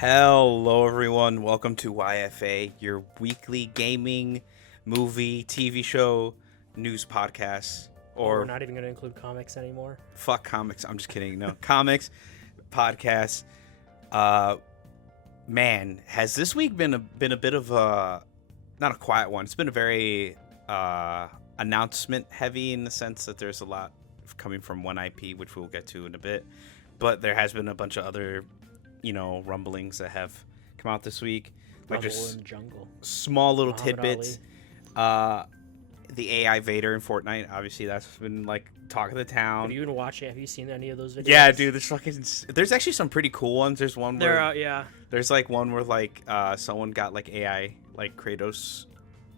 Hello, everyone. Welcome to YFA, your weekly gaming, movie, TV show, news podcast. We're not even going to include comics anymore. Fuck comics. I'm just kidding. No, comics, podcast. Man, has this week been a bit of a not a quiet one. It's been a very announcement heavy in the sense that there's a lot coming from one IP, which we'll get to in a bit. But there has been a bunch of other rumblings that have come out this week, like just in the jungle. Small little Muhammad tidbits. The AI Vader in Fortnite, obviously that's been like talk of the town. Have you been watching? Have you seen any of those videos? Yeah, dude, there's actually some pretty cool ones. There's one where they're out, yeah. There's like one where like someone got like AI like Kratos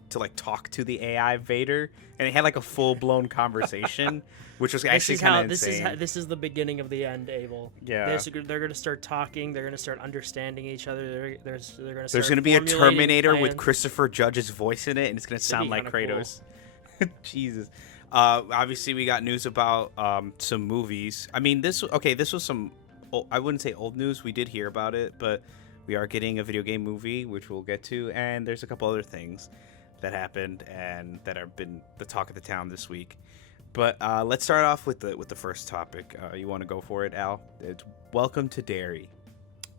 to like talk to the AI Vader, and it had like a full blown conversation, which was actually kind of insane. This is the beginning of the end, Abel. Yeah, they're going to start talking. They're going to start understanding each other. There's going to be a Terminator with Christopher Judge's voice in it, and it's going to sound like Kratos. Cool. Jesus. Obviously, we got news about some movies. I mean, this was some. I wouldn't say old news. We did hear about it, but we are getting a video game movie, which we'll get to, and there's a couple other things that happened and that have been the talk of the town this week. But let's start off with the first topic. You want to go for it, Al? It's Welcome to Derry.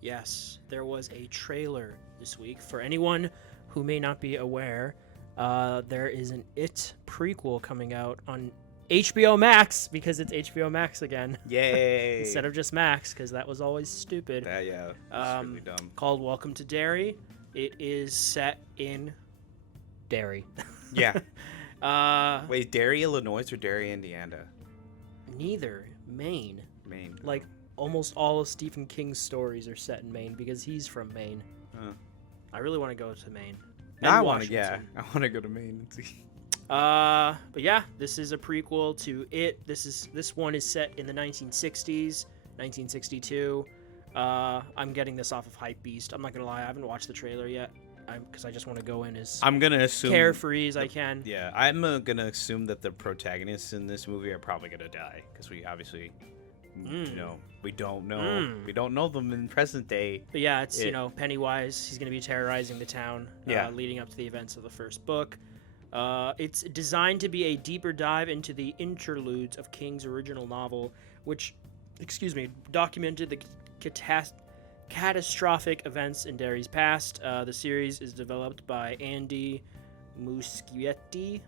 Yes, there was a trailer this week. For anyone who may not be aware, there is an It prequel coming out on HBO Max, because it's HBO Max again. Yay! Instead of just Max, because that was always stupid. Yeah, it's really dumb. Called Welcome to Derry. It is set in Derry. Yeah. Wait, Derry, Illinois, or Derry, Indiana? Neither. Maine. Maine. Like almost all of Stephen King's stories are set in Maine because he's from Maine. I really want to go to Maine. I want to go to Maine and see. But yeah, this is a prequel to It. This one is set in the 1960s, 1962. I'm getting this off of Hypebeast. I'm not gonna lie, I haven't watched the trailer yet, because I just want to go in as carefree as I can. Yeah, I'm gonna assume that the protagonists in this movie are probably gonna die, because we obviously, we don't know. We don't know them in present day. But yeah, it's Pennywise. He's gonna be terrorizing the town. Leading up to the events of the first book. It's designed to be a deeper dive into the interludes of King's original novel, which, documented the catastrophic events in Derry's past. The series is developed by Andy Muschietti,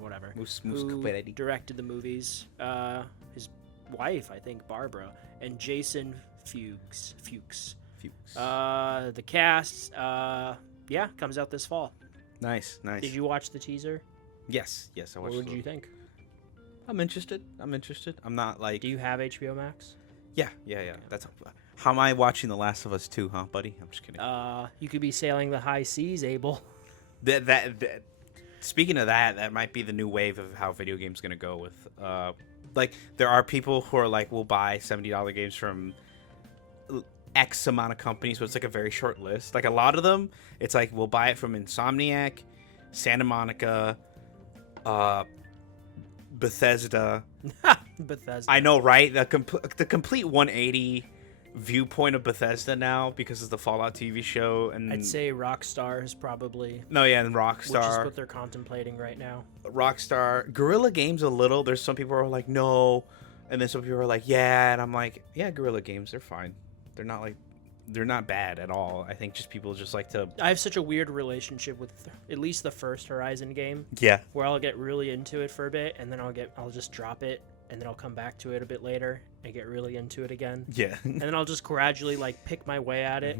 whatever. Who directed the movies. His wife, I think, Barbara, and Jason Fuchs. The cast, comes out this fall. Nice. Did you watch the teaser? Yes, I watched it. What did you think? I'm interested. I'm not like... Do you have HBO Max? Yeah. That's how am I watching The Last of Us 2, huh, buddy? I'm just kidding. You could be sailing the high seas, Abel. That speaking of that might be the new wave of how video games gonna go with. Like, there are people who are like, will buy $70 games from X amount of companies, but it's like a very short list. Like, a lot of them, it's like, we'll buy it from Insomniac, Santa Monica, Bethesda. Bethesda. I know, right? The complete 180 viewpoint of Bethesda now, because of the Fallout TV show. And I'd say Rockstar is probably... No, yeah, and Rockstar. Which is what they're contemplating right now. Rockstar. Guerrilla Games a little. There's some people who are like, no. And then some people are like, yeah. And I'm like, yeah, Guerrilla Games, they're fine. They're not bad at all. I think just people just like to... I have such a weird relationship with at least the first Horizon game. Yeah. Where I'll get really into it for a bit, and then I'll just drop it, and then I'll come back to it a bit later and get really into it again. Yeah. And then I'll just gradually pick my way at it.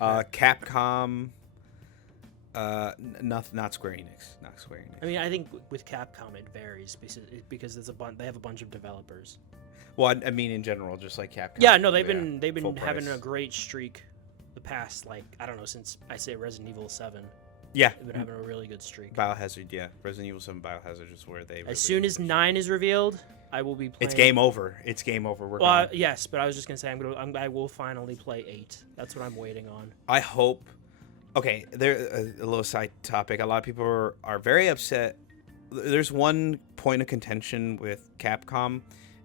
Capcom. Not Square Enix. I mean, I think with Capcom it varies because they have a bunch of developers. Well, I mean, in general, just like Capcom. Yeah, no, they've been having a great streak the past, since I say Resident Evil 7. Yeah. They've been having a really good streak. Biohazard, yeah. Resident Evil 7 Biohazard is where they... As soon as 9 is revealed, I will be playing... It's game over. Yes, but I was just going to say, I will finally play 8. That's what I'm waiting on. I hope... Okay, there a little side topic. A lot of people are very upset. There's one point of contention with Capcom,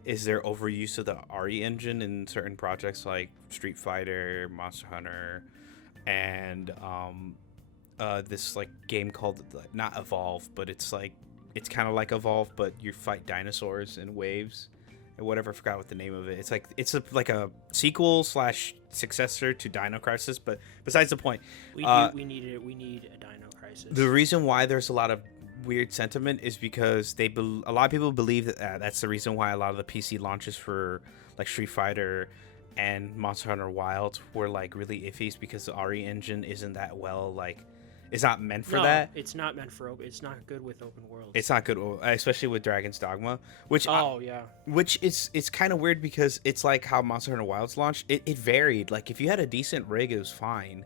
is there overuse of the RE engine in certain projects like Street Fighter, Monster Hunter, and this like game called not Evolve, but it's kind of like Evolve, but you fight dinosaurs in waves or whatever. I forgot what the name of it. It's like a sequel / successor to Dino Crisis, but besides the point, we need a Dino Crisis. The reason why there's a lot of weird sentiment is because a lot of people believe that that's the reason why a lot of the PC launches for like Street Fighter and Monster Hunter Wilds were like really iffy, because the RE engine isn't that well, like it's not meant for that. It's not meant for it's not good with open world. It's not good, especially with Dragon's Dogma, which it's kind of weird, because it's like how Monster Hunter Wilds launched. It varied. Like if you had a decent rig, it was fine.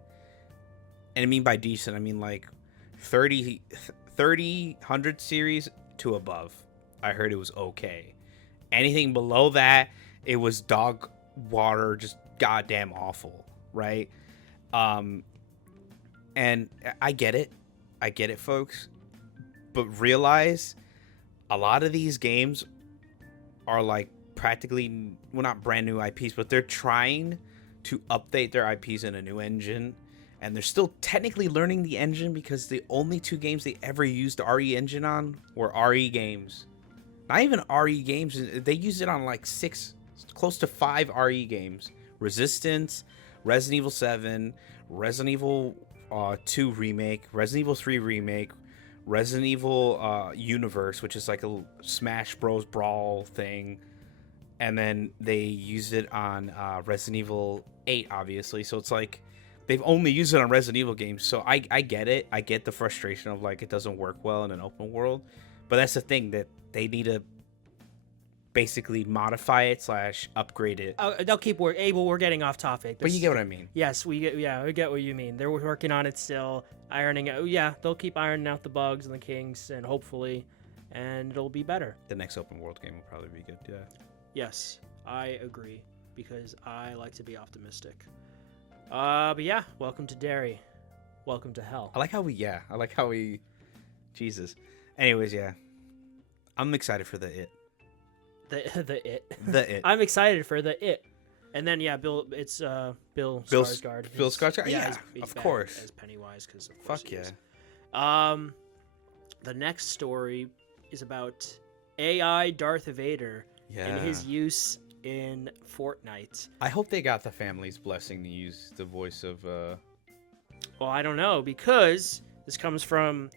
And I mean by decent, I mean like 30 100 series to above. I heard it was okay. Anything below that, it was dog water, just goddamn awful, right? And I get it, folks, but realize a lot of these games are like practically, well, not brand new IPs, but they're trying to update their IPs in a new engine. And they're still technically learning the engine, because the only 2 games they ever used the RE engine on were RE games. Not even RE games. They used it on like 6, close to 5 RE games. Resistance, Resident Evil 7, Resident Evil 2 Remake, Resident Evil 3 Remake, Resident Evil Universe, which is like a Smash Bros. Brawl thing. And then they used it on Resident Evil 8, obviously. So it's like, they've only used it on Resident Evil games, so I get it. I get the frustration of like it doesn't work well in an open world, but that's the thing, that they need to basically modify it / upgrade it. They'll keep working. Abel, we're getting off topic. But you get what I mean. Yes, we get what you mean. They're working on it still, ironing it. Yeah, they'll keep ironing out the bugs and the kinks, and hopefully, and it'll be better. The next open world game will probably be good. Yeah. Yes, I agree, because I like to be optimistic. But yeah, welcome to Derry. Welcome to hell. I like how we, Jesus. Anyways, yeah. I'm excited for the It. The It. The It. I'm excited for the It. And then, yeah, Bill Skarsgård. Bill Skarsgård? Yeah, he's of course. As Pennywise, because of course Fuck yeah. Is. The next story is about AI Darth Vader and his use in Fortnite. I hope they got the family's blessing to use the voice of Well, I don't know, because this comes from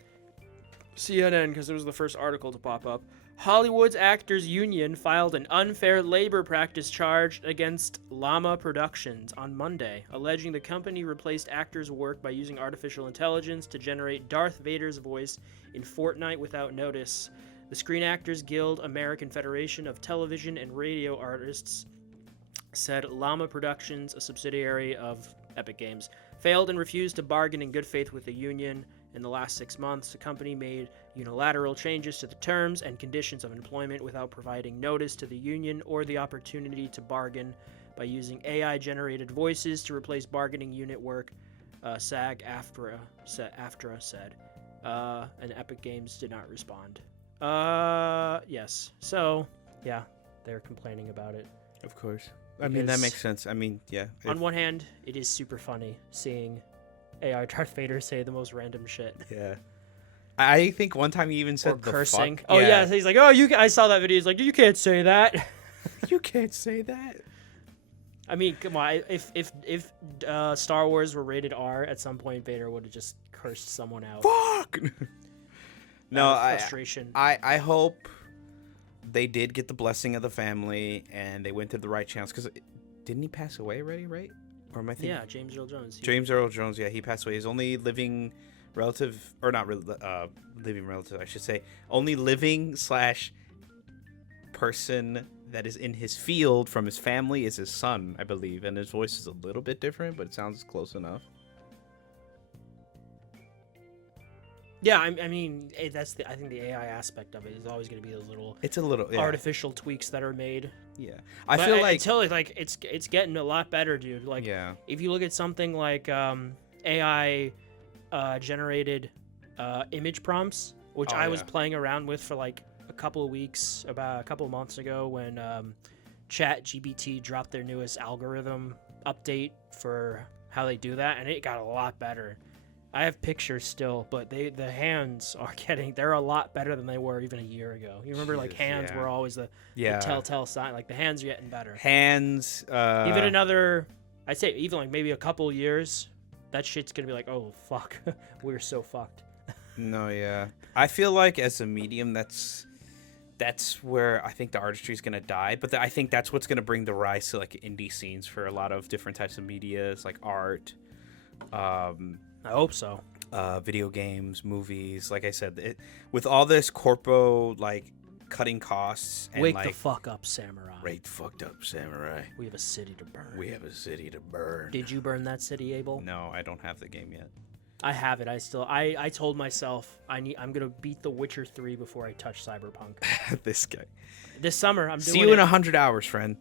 CNN, because it was the first article to pop up. Hollywood's Actors Union filed an unfair labor practice charge against Llama Productions on Monday, alleging the company replaced actors' work by using artificial intelligence to generate Darth Vader's voice in Fortnite without notice. The Screen Actors Guild American Federation of Television and Radio Artists said Llama Productions, a subsidiary of Epic Games, failed and refused to bargain in good faith with the union. In the last 6 months, the company made unilateral changes to the terms and conditions of employment without providing notice to the union or the opportunity to bargain by using AI-generated voices to replace bargaining unit work, SAG-AFTRA said. And Epic Games did not respond. Yes. So, yeah, they're complaining about it. Of course. I mean, that makes sense. I mean, yeah. On one hand, it is super funny seeing AI Darth Vader say the most random shit. Yeah. I think one time he even said the cursing. fuck. Oh, yeah. So he's like, I saw that video. He's like, you can't say that. You can't say that. I mean, come on. If Star Wars were rated R, at some point Vader would have just cursed someone out. Fuck! No, frustration. I hope they did get the blessing of the family and they went through the right channels, because didn't he pass away already, right? Or am I thinking? Yeah, James Earl Jones. James Earl Jones, yeah, he passed away. His only living relative, or not living relative, I should say, only living / person that is in his field from his family is his son, I believe, and his voice is a little bit different, but it sounds close enough. Yeah, I mean, I think the AI aspect of it is always going to be those little. It's a little artificial tweaks that are made. Yeah, I feel like until it's getting a lot better, dude. Like, yeah. If you look at something like AI generated image prompts, which I was playing around with for like couple of weeks, about a couple of months ago, when ChatGPT dropped their newest algorithm update for how they do that, and it got a lot better. I have pictures still, but the hands are they're a lot better than they were even a year ago. You remember, like, hands were always the telltale sign. Like, the hands are getting better. Hands. Even another, I'd say even like maybe a couple years, that shit's going to be like, oh, fuck. We're so fucked. No, yeah. I feel like as a medium, that's where I think the artistry is going to die. But I think that's what's going to bring the rise to, like, indie scenes for a lot of different types of medias, like art, I hope so. Video games, movies. Like I said, with all this corpo, like, cutting costs. And, Wake like, the fuck up, samurai. Wake the fucked up, samurai. We have a city to burn. We have a city to burn. Did you burn that city, Abel? No, I don't have the game yet. I have it. I told myself I'm gonna beat The Witcher 3 before I touch Cyberpunk. This guy. This summer, I'm doing See you in 100 hours, friend.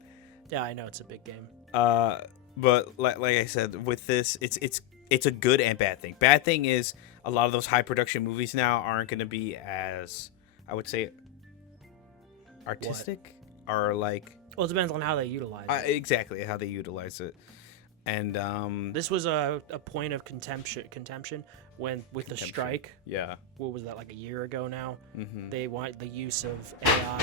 Yeah, I know it's a big game. But like I said, with this, it's a good and bad thing. Bad thing is a lot of those high production movies now aren't going to be as, I would say, artistic or like. Well, it depends on how they utilize it. Exactly how they utilize it. And this was a point of contention when with the strike. Yeah. What was that, like a year ago now? Mm-hmm. They want the use of AI.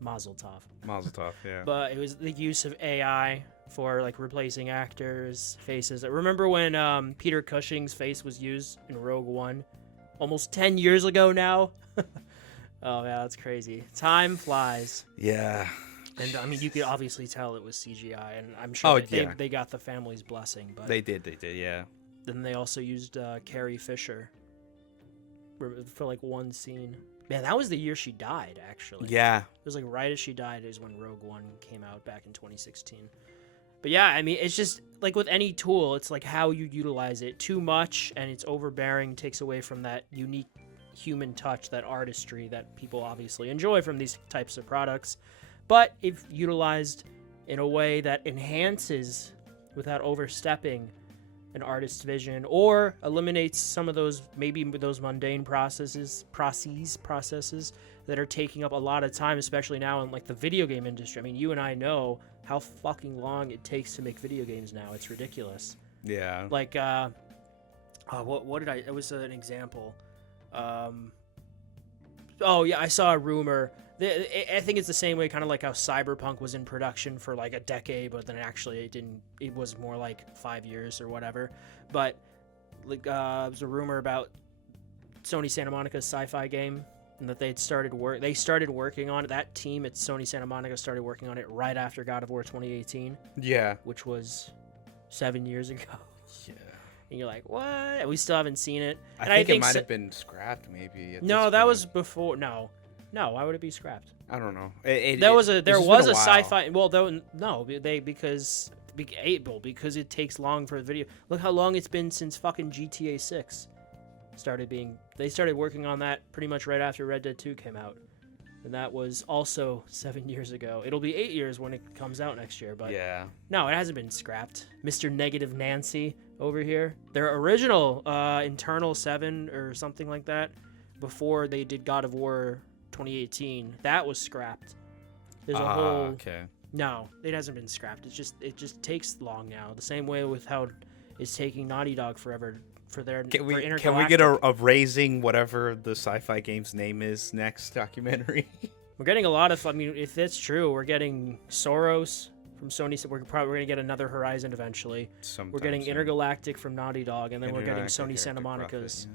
Mazel tov. Mazel tov, yeah. But it was the use of AI for, like, replacing actors' faces. Remember when Peter Cushing's face was used in Rogue One? Almost 10 years ago now? Oh, yeah, that's crazy. Time flies. Yeah. And, I mean, you could obviously tell it was CGI, and I'm sure yeah. they got the family's blessing. But They did, yeah. then they also used Carrie Fisher for, like, one scene. Man, that was the year she died, actually. Yeah. It was like right as she died is when Rogue One came out back in 2016. But yeah, I mean, it's just like with any tool, it's like how you utilize it. Too much and it's overbearing takes away from that unique human touch, that artistry that people obviously enjoy from these types of products. But if utilized in a way that enhances without overstepping an artist's vision, or eliminates some of those mundane processes that are taking up a lot of time, especially now in, like, the video game industry. I mean, you and I know how fucking long it takes to make video games now. It's ridiculous. Yeah. Like, what did it was an example. Oh yeah, I saw a rumor. I think it's the same way, kind of like how Cyberpunk was in production for like a decade, but then actually it didn't. It was more like 5 years or whatever. But like, there was a rumor about Sony Santa Monica's sci-fi game, and that they started working on it. That team at Sony Santa Monica started working on it right after God of War 2018. Yeah. Which was 7 years ago. Yeah. And you're like, what? We still haven't seen it. I think it might have been scrapped, maybe. No, that was before. No, why would it be scrapped? I don't know. There was a sci-fi. Well, no, because it takes long for the video. Look how long it's been since fucking GTA 6 They started working on that pretty much right after Red Dead 2 came out, and that was also 7 years ago. It'll be 8 years when it comes out next year, but yeah. No, it hasn't been scrapped. Mr. Negative Nancy over here. Their original Internal 7 or something like that, before they did God of War 2018, that was scrapped. There's a whole... Okay. No, it hasn't been scrapped. It just takes long now. The same way with how it's taking Naughty Dog forever for their... Can we get a Raising whatever the sci-fi game's name is next documentary? We're getting a lot of... I mean, if that's true, we're getting Soros from Sony. So we're going to get another Horizon eventually. We're getting Intergalactic from Naughty Dog, and then we're getting Sony Santa Monica's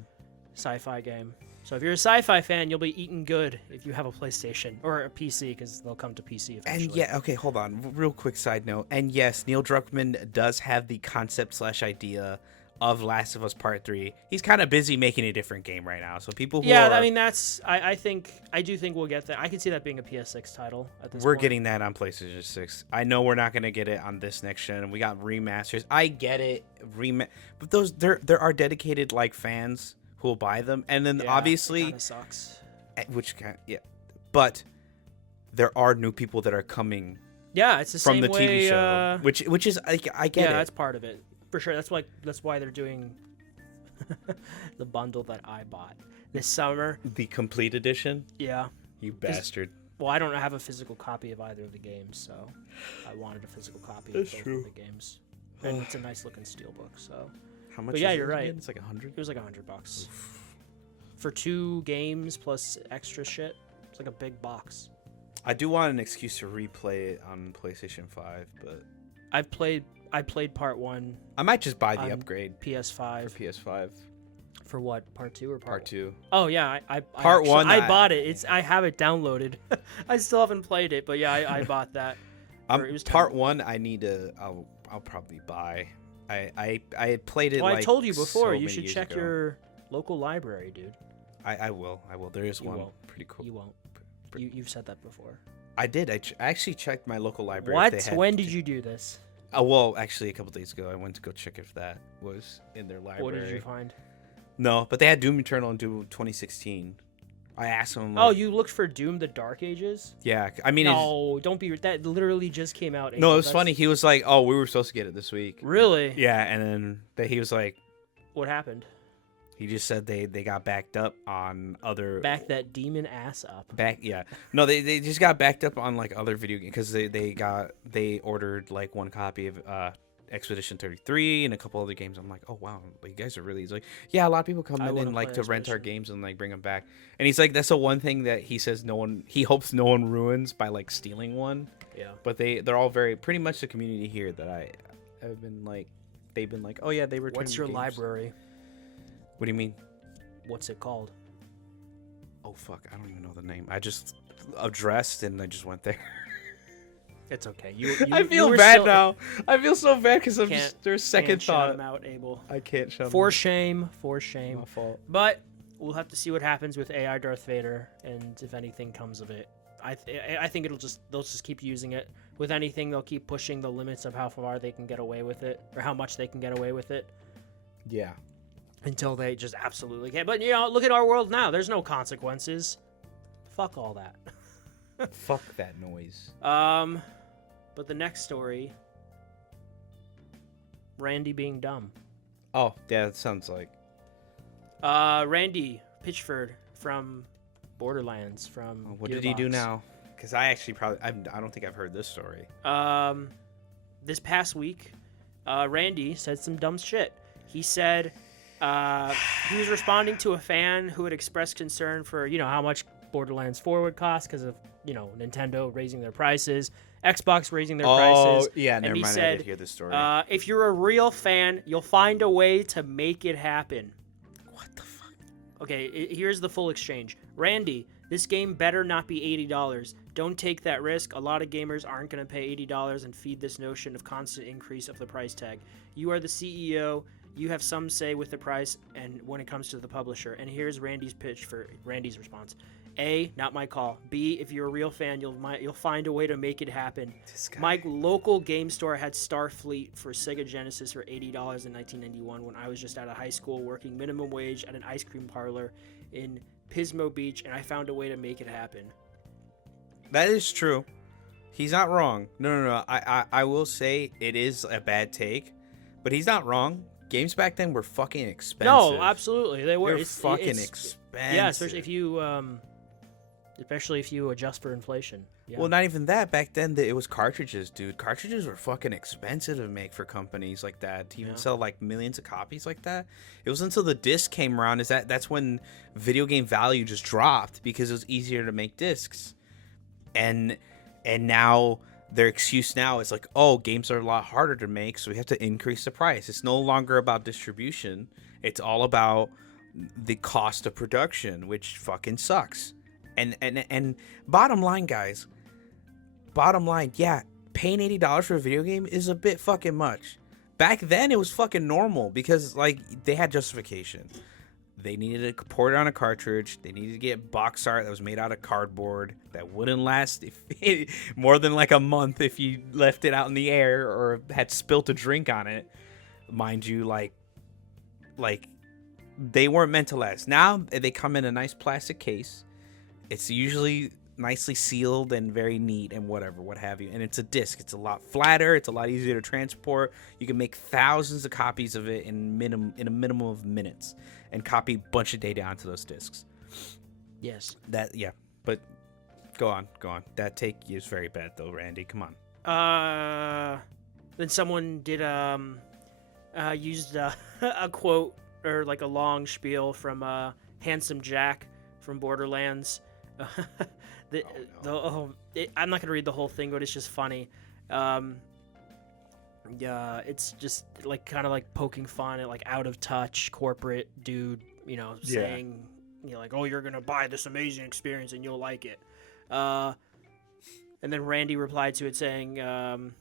sci-fi game. So if you're a sci-fi fan, you'll be eating good if you have a PlayStation or a PC, because they'll come to PC eventually. And yeah, okay, hold on. Real quick side note. And yes, Neil Druckmann does have the concept/idea of Last of Us Part 3. He's kind of busy making a different game right now. So people who I mean, that's... I do think we'll get that. I can see that being a PS6 title at this point. We're getting that on PlayStation 6. I know we're not going to get it on this next gen. We got remasters. I get it. But those there are dedicated, like, fans who will buy them. And then obviously... it kind of sucks. But there are new people that are coming... Yeah, it's the from same the way, TV show, which is I get it. Yeah, that's part of it. For sure, that's why they're doing The bundle that I bought this summer. The complete edition? Yeah. You bastard. Well, I don't have a physical copy of either of the games, so I wanted a physical copy of both of the games. And it's a nice looking steelbook, so. How much? But yeah, you're right. Again? It's like $100. It was like $100 for 2 games plus extra shit. It's like a big box. I do want an excuse to replay it on PlayStation 5, but I played part 1. I might just buy the upgrade PS5. for PS5. For what? Part 2 or part 2? Oh yeah, Part 1. I bought it. I have it downloaded. I still haven't played it, but yeah, I bought that. Part 1. I need to. I'll probably buy. I had played it. Well, like I told you before. so You should check ago. your local library, dude. I will. There is one. Won't. Pretty cool. You won't. You've said that before. I did. I actually checked my local library. What? When did you do this? Oh, well, actually, a couple days ago, I went to go check if that was in their library. What did you find? No, but they had Doom Eternal in Doom 2016. I asked them. Oh, you looked for Doom: The Dark Ages? Yeah, I mean. No, don't be. That literally just came out. No, it was funny. He was like, "Oh, we were supposed to get it this week." Really? Yeah, and then he was like, "What happened?" He just said they got backed up on other. Back that demon ass up. Yeah. No, they just got backed up on like other video games because they ordered like one copy of Expedition 33 and a couple other games. I'm like, oh wow, like you guys are really. He's like, yeah, a lot of people come in and like to rent our games and like bring them back. And he's like, that's the one thing that he says he hopes no one ruins by like stealing one. Yeah. But they're all pretty much the community here that I have been like, they've been like, oh yeah, they returned. What's your games. library? What do you mean? What's it called? Oh fuck, I don't even know the name. I just addressed and I just went there. It's okay. You I feel bad now. I feel so bad because there's second thought. Shut him out, Abel. I can't shut him. For shame. My fault. But we'll have to see what happens with AI Darth Vader and if anything comes of it. I think they'll just keep using it. With anything, they'll keep pushing the limits of how far they can get away with it or how much they can get away with it. Yeah. Until they just absolutely can't. But, look at our world now. There's no consequences. Fuck all that. Fuck that noise. But the next story, Randy being dumb. Oh, yeah, that sounds like. Randy Pitchford from Borderlands from what Gearbox. did he do now? Because I actually I don't think I've heard this story. This past week, Randy said some dumb shit. He said he was responding to a fan who had expressed concern for, how much Borderlands 4 would cost because of, Nintendo raising their prices, Xbox raising their prices. Oh, yeah, never and he mind. said, I did hear this story. If you're a real fan, you'll find a way to make it happen. What the fuck? Okay, here's the full exchange. Randy, this game better not be $80. Don't take that risk. A lot of gamers aren't going to pay $80 and feed this notion of constant increase of the price tag. You are the CEO. You have some say with the price and when it comes to the publisher. And here's Randy's pitch for Randy's response. A, not my call. B, if you're a real fan, you'll find a way to make it happen. My local game store had Starfleet for Sega Genesis for $80 in 1991 when I was just out of high school working minimum wage at an ice cream parlor in Pismo Beach, and I found a way to make it happen. That is true. He's not wrong. No. I will say it is a bad take, but he's not wrong. Games back then were fucking expensive. No, absolutely. They were. They're fucking expensive. Yeah, especially if you adjust for inflation. Yeah. Well, not even that. Back then, it was cartridges, dude. Cartridges were fucking expensive to make for companies like that to even sell like millions of copies like that. It was until the disc came around that's when video game value just dropped because it was easier to make discs. And now their excuse now is like, oh, games are a lot harder to make, so we have to increase the price. It's no longer about distribution. It's all about the cost of production, which fucking sucks. And bottom line, guys, yeah, paying $80 for a video game is a bit fucking much. Back then, it was fucking normal because, like, they had justification. They needed to port it on a cartridge. They needed to get box art that was made out of cardboard that wouldn't last more than like a month if you left it out in the air or had spilt a drink on it. Mind you, like they weren't meant to last. Now they come in a nice plastic case. It's usually nicely sealed and very neat and whatever, what have you. And it's a disc. It's a lot flatter. It's a lot easier to transport. You can make thousands of copies of it in a minimum of minutes and copy a bunch of data onto those discs. Yes. But go on. That take is very bad though, Randy. Come on. Then someone did used a quote or like a long spiel from Handsome Jack from Borderlands. I'm not gonna read the whole thing, but it's just funny. Yeah, it's just like kind of like poking fun at like out of touch corporate dude, saying, like, oh, you're gonna buy this amazing experience and you'll like it. And then Randy replied to it saying, in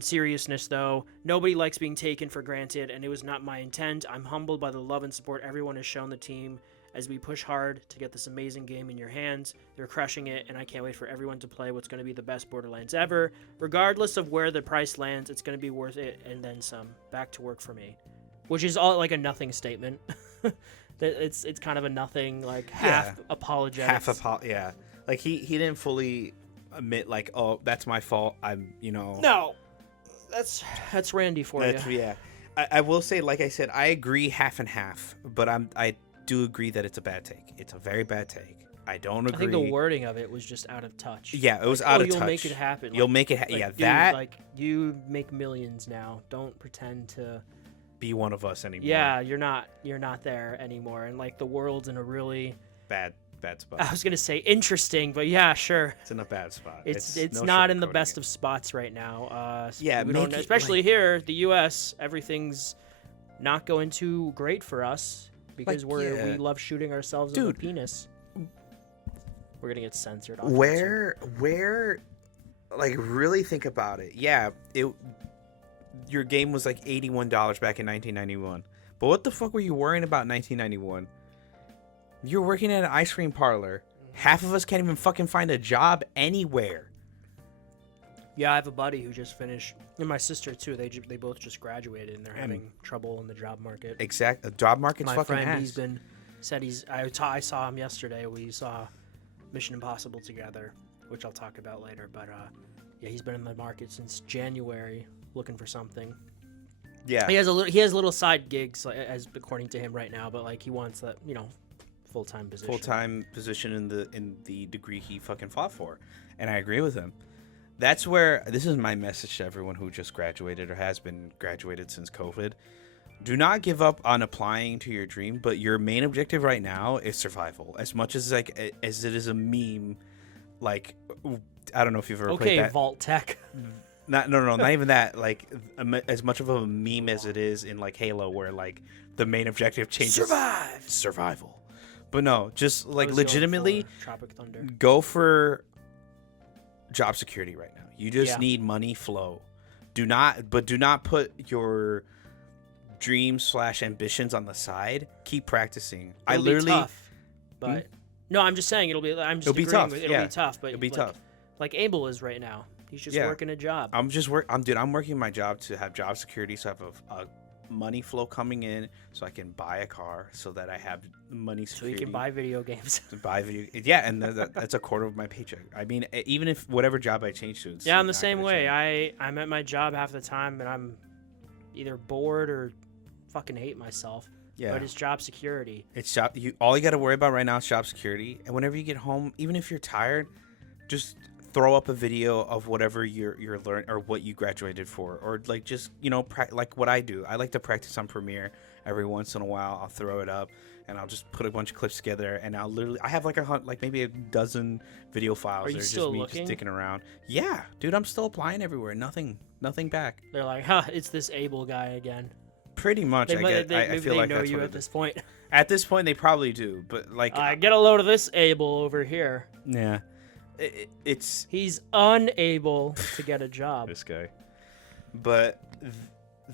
seriousness though, nobody likes being taken for granted, and it was not my intent. I'm humbled by the love and support everyone has shown the team as we push hard to get this amazing game in your hands. They're crushing it, and I can't wait for everyone to play what's going to be the best Borderlands ever. Regardless of where the price lands, it's going to be worth it, and then some. Back to work for me. Which is all like a nothing statement. It's kind of a nothing, like half apologetic. Yeah. Like he didn't fully admit like, oh, that's my fault. No. That's Randy for you. Yeah. I will say, like I said, I agree half and half, but I do agree that it's a bad take. It's a very bad take. I don't agree. I think the wording of it was just out of touch. Yeah, it was out of touch. You'll make it happen. You'll make it dude, that. Like, you make millions now. Don't pretend to be one of us anymore. Yeah, you're not there anymore. And like the world's in a really bad spot. I was gonna say interesting, but yeah, sure. It's in a bad spot. It's not in the best of spots right now. Yeah, especially here, the U.S. Everything's not going too great for us because we love shooting ourselves in the penis. We're gonna get censored. Where, like, really think about it. Yeah, your game was like $81 back in 1991. But what the fuck were you worrying about in 1991? You're working at an ice cream parlor. Half of us can't even fucking find a job anywhere. Yeah, I have a buddy who just finished, and my sister too. They both just graduated, and they're having trouble in the job market. Exactly, the job market's fucking ass. I saw him yesterday. We saw Mission Impossible together, which I'll talk about later. But yeah, he's been in the market since January, looking for something. Yeah, he has little side gigs, as according to him right now. But like he wants that, full-time position in the degree he fucking fought for, and I agree with him. That's where this is my message to everyone who just graduated or has been graduated since COVID. Do not give up on applying to your dream, but your main objective right now is survival. As much as as it is a meme, like I don't know if you've ever played that. Okay, Vault Tech. Not even that. Like as much of a meme as it is in like Halo, where like the main objective changes. Survival. But no, just like legitimately Tropic Thunder. Go for job security right now. You just need money flow. Do not put your dreams / ambitions on the side. Keep practicing. It'll be tough, but no, I'm just saying it'll be tough. It'll be tough, but it'll be tough. Like Abel is right now. He's just working a job. I'm working my job to have job security, so I have a money flow coming in, so I can buy a car, so that I have money security. So you can buy video games. And that's a quarter of my paycheck. I mean, even if whatever job I change to. I'm the same way. I'm at my job half the time, and I'm either bored or fucking hate myself. Yeah. But it's job security. All you got to worry about right now is job security. And whenever you get home, even if you're tired, just throw up a video of whatever you're learning or what you graduated for, or like just like what I do. I like to practice on Premiere every once in a while. I'll throw it up and I'll just put a bunch of clips together, and I have like maybe a dozen video files. Are you still looking? Just sticking around. Yeah, dude, I'm still applying everywhere. Nothing back. They're like, it's this Abel guy again. Pretty much. I feel like they know that's you what at this point. At this point, they probably do, but like, get a load of this Abel over here. Yeah. He's unable to get a job. This guy. But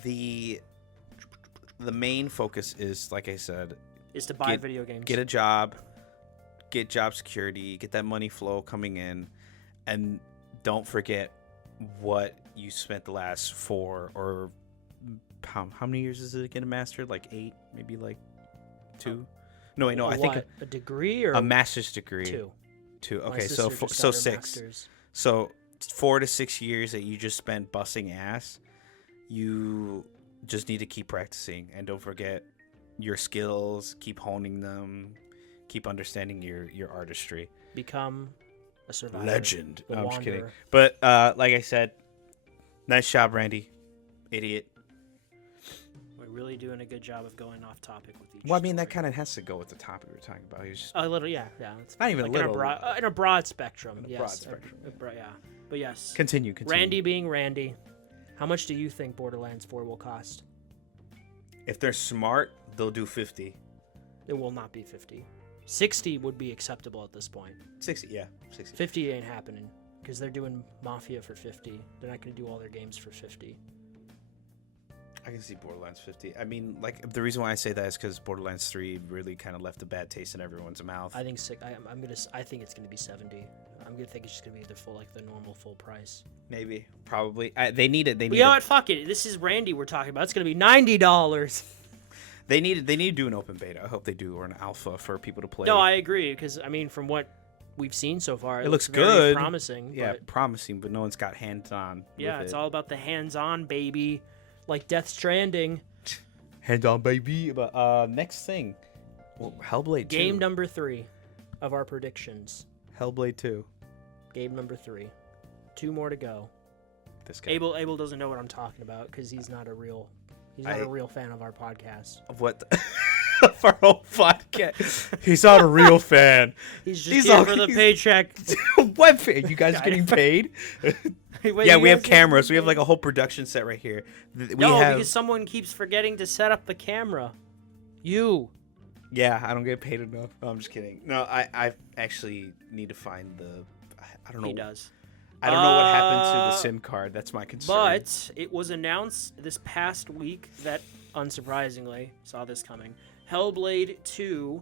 the main focus is, like I said, is to buy video games. Get a job, get job security, get that money flow coming in, and don't forget what you spent the last 4 or how many years is it to get a master? Like 8, maybe like 2. No, wait, no. I think a degree or a master's degree. 2. 2. My Okay, sister so just so got her 6. master's. So 4 to 6 years that you just spent busting ass, you just need to keep practicing and don't forget your skills. Keep honing them. Keep understanding your artistry. Become a survivor. Legend. The No, I'm just kidding. wanderer. But like I said, nice job, Randy. Idiot. We're really doing a good job of going off topic with each. Well, I mean, that story. kind of has to go with the topic we're talking about. He's just A little, yeah. It's not even like a little. in a broad spectrum. In a Yes, broad spectrum. yeah. But yes. Continue. Randy being Randy, how much do you think Borderlands 4 will cost? If they're smart, they'll do 50. It will not be 50. 60 would be acceptable at this point. 60, yeah. 60. 50 ain't happening because they're doing Mafia for 50. They're not going to do all their games for 50. I can see Borderlands 50. I mean, like, the reason why I say that is because Borderlands 3 really kind of left a bad taste in everyone's mouth. I think I think it's going to be 70. I'm going to think it's just going to be the normal full price. Maybe. Probably. They need it. You know what? Fuck it. This is Randy we're talking about. It's going to be $90. They need to do an open beta. I hope they do, or an alpha for people to play. No, I agree because I mean, from what we've seen so far, it looks very good, promising. Yeah, but promising, but no one's got hands-on. yeah, it's all about the hands-on, baby, like Death Stranding. Hands-on, baby. But next thing, Hellblade 2. Game number 3 of our predictions. Hellblade 2. Game number 3. 2 more to go. This guy. Abel doesn't know what I'm talking about because he's not a real fan of our podcast. What? Of our whole podcast. He's not a real fan. He's just here for the paycheck. What? You guys getting paid? Wait, yeah, we have cameras. We have like a whole production set right here. Because someone keeps forgetting to set up the camera. You. Yeah, I don't get paid enough. No, I'm just kidding. No, I actually need to find the. I don't know. He does. I don't know what happened to the SIM card. That's my concern. But it was announced this past week that, unsurprisingly, saw this coming. Hellblade 2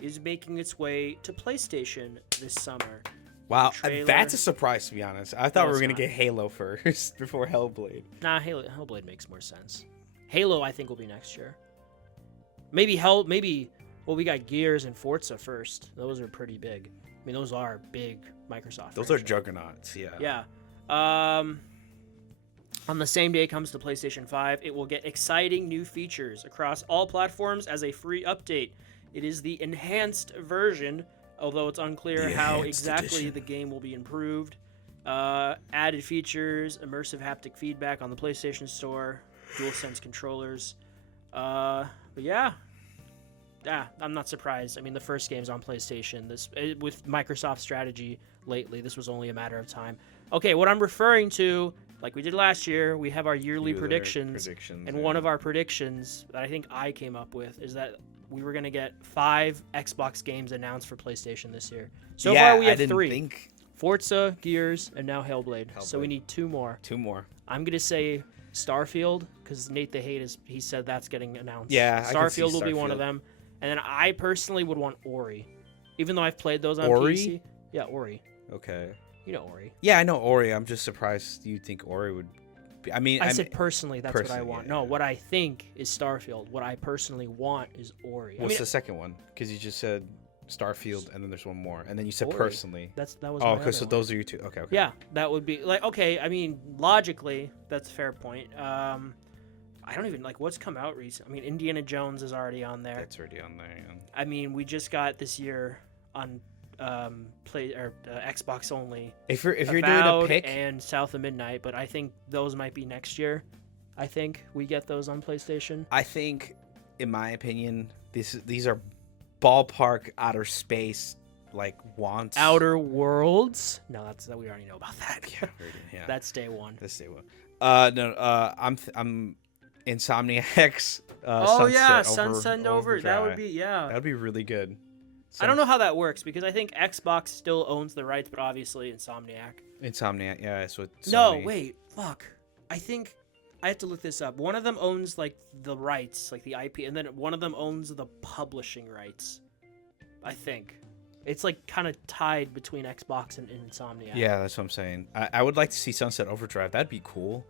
is making its way to PlayStation this summer. Wow, that's a surprise, to be honest. I thought we were going to get Halo first before Hellblade. Nah, Hellblade makes more sense. Halo, I think, will be next year. Maybe, well, we got Gears and Forza first. Those are pretty big. I mean, those are big Microsoft. Those are juggernauts, yeah. Yeah. On the same day it comes to PlayStation 5, it will get exciting new features across all platforms as a free update. It is the enhanced version, although it's unclear how exactly the game will be improved. Added features, immersive haptic feedback on the PlayStation Store, DualSense controllers. But yeah, I'm not surprised. I mean, the first game's on PlayStation. With Microsoft strategy lately, this was only a matter of time. Okay, what I'm referring to, like we did last year, we have our yearly predictions. And one of our predictions that I think I came up with is that we were going to get 5 Xbox games announced for PlayStation this year. So far, we have 3. Forza, Gears, and now Hellblade. So we need 2 more. 2 more. I'm going to say Starfield, because Nate the Hate, he said that's getting announced. Yeah, Starfield will be one of them. And then I personally would want Ori. Even though I've played those on PC. Yeah, Ori. Okay. You know Ori. Yeah, I know Ori. I'm just surprised you think Ori would be. I said personally, that's what I want. Yeah, no, what I think is Starfield. What I personally want is Ori. What's the second one? Because you just said Starfield, and then there's one more. And then you said Ori. Personally. That was okay, so those are your 2. Okay. Yeah, that would be like, okay, I mean, logically, that's a fair point. I don't even, what's come out recently. I mean, Indiana Jones is already on there. That's already on there, yeah. I mean, we just got this year on Xbox only. If you're doing a pick, and South of Midnight, but I think those might be next year. I think we get those on PlayStation. I think, in my opinion, these are ballpark outer space wants. Outer Worlds? No, that we already know about that. Yeah. That's day one. That's day one. I'm Insomniac's. Sunset over. That would be That would be really good. I don't know how that works because I think Xbox still owns the rights, but obviously Insomniac, yeah. So no, wait, fuck. I think I have to look this up. One of them owns the rights, the IP, and then one of them owns the publishing rights. I think it's kind of tied between Xbox and Insomniac. Yeah, that's what I'm saying. I would like to see Sunset Overdrive. That'd be cool.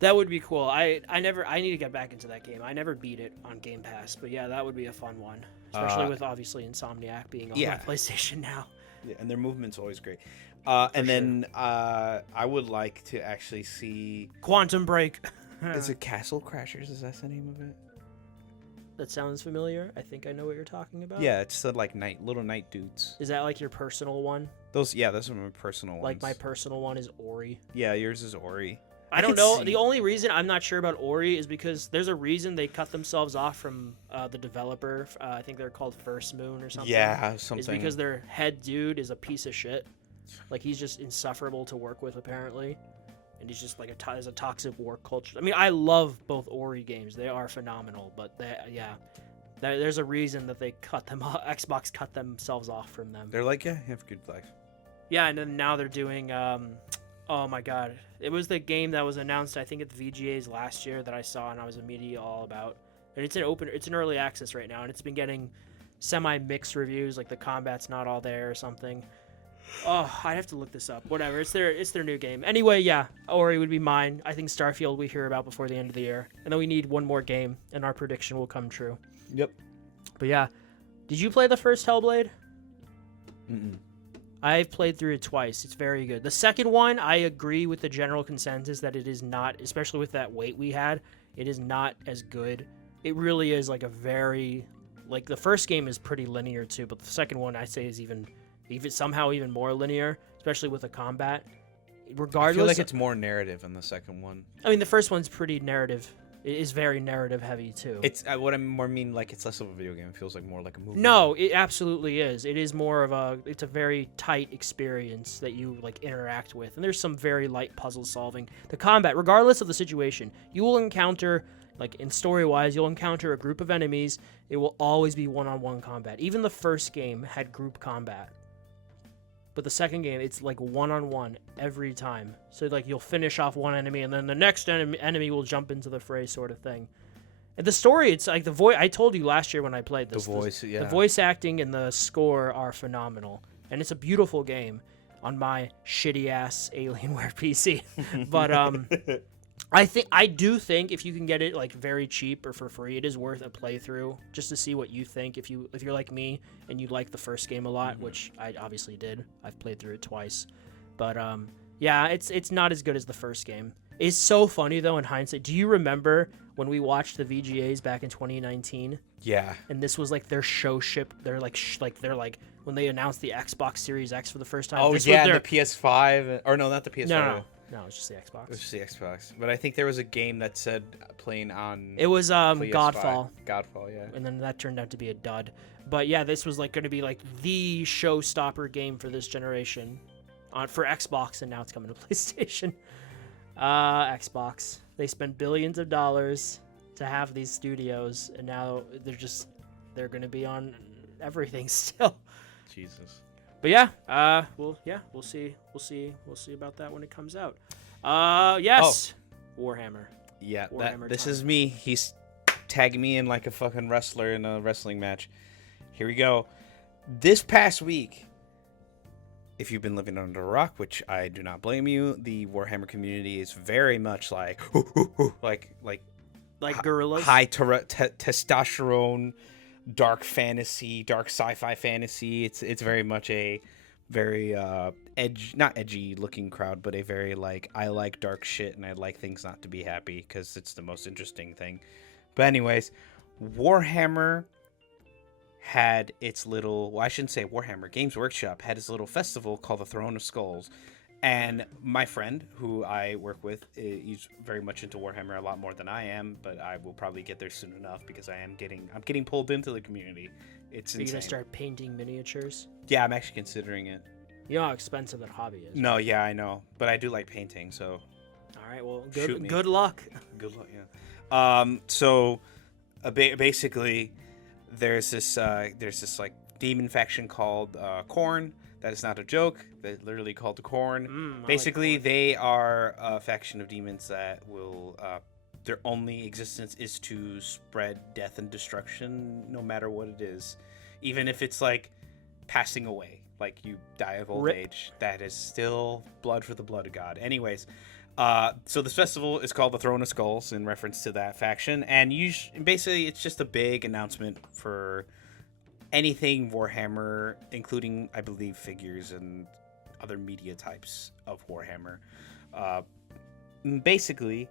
That would be cool. I need to get back into that game. I never beat it on Game Pass, but yeah, that would be a fun one. Especially with obviously Insomniac being on my PlayStation now. Yeah, and their movement's always great. And then I would like to actually see Quantum Break. Is it Castle Crashers? Is that the name of it? That sounds familiar. I think I know what you're talking about. Yeah, it's the like little knight dudes. Is that like your personal one? Those are my personal ones. Like my personal one is Ori. Yeah, yours is Ori. I don't know. The only reason I'm not sure about Ori is because there's a reason they cut themselves off from the developer. I think they're called First Moon or something. Yeah, something. It's because their head dude is a piece of shit. Like, he's just insufferable to work with, apparently. And he's just like has a toxic work culture. I mean, I love both Ori games. They are phenomenal. But, there's a reason that they cut them off. Xbox cut themselves off from them. They're like, yeah, have a good life. Yeah, and then now they're doing... oh my god. It was the game that was announced, I think, at the VGAs last year that I saw and I was immediately all about. And it's in early access right now, and it's been getting semi-mixed reviews, like the combat's not all there or something. Oh, I'd have to look this up. Whatever, it's their new game. Anyway, yeah, Ori would be mine. I think Starfield we hear about before the end of the year. And then we need one more game, and our prediction will come true. Yep. But yeah, did you play the first Hellblade? Mm-mm. I've played through it twice. It's very good. The second one, I agree with the general consensus that it is not, especially with that wait we had, it is not as good. It really is like a very, like the first game is pretty linear too, but the second one I say is even somehow even more linear, especially with the combat. Regardless, I feel like it's more narrative in the second one. I mean, the first one's pretty narrative. It is very narrative heavy too. It's what I more mean, like it's less of a video game. It feels like more like a movie. No, it absolutely is. It is more of it's a very tight experience that you like interact with, and there's some very light puzzle solving. The combat, regardless of the situation, you will encounter, like in story wise, you'll encounter a group of enemies. It will always be one-on-one combat. Even the first game had group combat. But the second game, it's like one-on-one every time. So like you'll finish off one enemy, and then the next enemy will jump into the fray, sort of thing. And the story, it's like the voice. I told you last year when I played this. The voice acting and the score are phenomenal, and it's a beautiful game on my shitty ass Alienware PC. But I do think if you can get it like very cheap or for free, it is worth a playthrough just to see what you think. If you're like me and you like the first game a lot, which I obviously did. I've played through it twice. But yeah, it's not as good as the first game. It's so funny though in hindsight. Do you remember when we watched the VGAs back in 2019? Yeah. And this was like their show ship. They're like when they announced the Xbox Series X for the first time. Oh this yeah, the PS5 or no, not the PS5. No, it's just the Xbox. It was just the Xbox. But I think there was a game that said playing on... It was Godfall. Godfall, yeah. And then that turned out to be a dud. But yeah, this was like going to be like the showstopper game for this generation for Xbox, and now it's coming to PlayStation. Xbox. They spent billions of dollars to have these studios, and now they're going to be on everything still. Jesus. But yeah, we'll see about that when it comes out. Yes, Warhammer. Yeah, Warhammer this time. is me. He's tagging me in like a fucking wrestler in a wrestling match. Here we go. This past week, if you've been living under a rock, which I do not blame you, the Warhammer community is very much like gorillas, high testosterone. Dark fantasy, dark sci-fi fantasy. It's very much a very not edgy looking crowd, but a very like I like dark shit and I like things not to be happy because it's the most interesting thing. But anyways, Warhammer had its little, well, I shouldn't say Warhammer, Games Workshop had its little festival called the Throne of Skulls. And my friend, who I work with, he's very much into Warhammer a lot more than I am, but I will probably get there soon enough because I'm getting pulled into the community. It's insane. Are you gonna start painting miniatures? Yeah, I'm actually considering it. You know how expensive that hobby is. No, yeah, I know, but I do like painting, so. All right, well, good luck. Good luck, yeah. So, basically, there's this like demon faction called Khorne. That is not a joke. They're literally called the Khorne. Basically, they are a faction of demons that will... their only existence is to spread death and destruction, no matter what it is. Even if it's, like, passing away. Like, you die of old age. That is still blood for the blood of God. Anyways, so this festival is called the Throne of Skulls in reference to that faction. And basically, it's just a big announcement for... anything Warhammer, including, I believe, figures and other media types of Warhammer. Basically,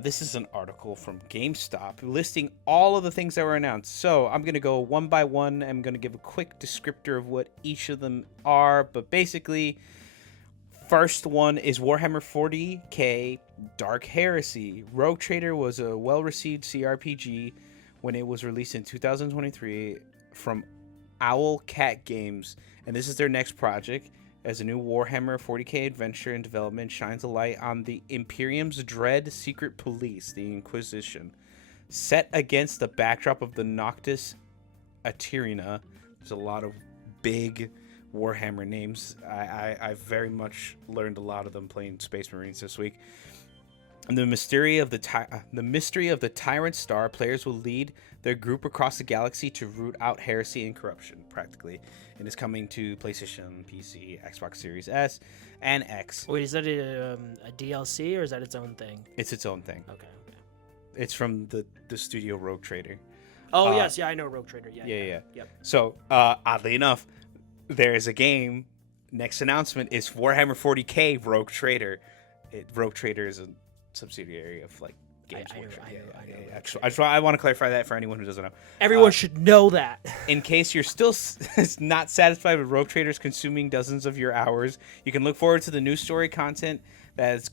this is an article from GameStop listing all of the things that were announced. So I'm going to go one by one. I'm going to give a quick descriptor of what each of them are. But basically, first one is Warhammer 40k Dark Heresy. Rogue Trader was a well-received CRPG when it was released in 2023 from Owl Cat Games. And this is their next project, as a new Warhammer 40k adventure in development shines a light on the Imperium's dread secret police, the Inquisition. Set against the backdrop of the Noctis Aeterna. There's a lot of big Warhammer names. I've very much learned a lot of them playing Space Marines this week. And the mystery of the Tyrant Star, players will lead their group across the galaxy to root out heresy and corruption, practically. And it's coming to PlayStation, PC, Xbox Series S, and X. Wait, is that a DLC or is that its own thing? It's its own thing. Okay. It's from the studio Rogue Trader. Oh, yes. Yeah, I know Rogue Trader. Yeah. Yep. So, oddly enough, there is a game. Next announcement is Warhammer 40k Rogue Trader. Rogue Trader is a subsidiary of Games Workshop. I want to clarify that for anyone who doesn't know. Everyone should know that. In case you're still not satisfied with Rogue Traders consuming dozens of your hours, you can look forward to the new story content that'll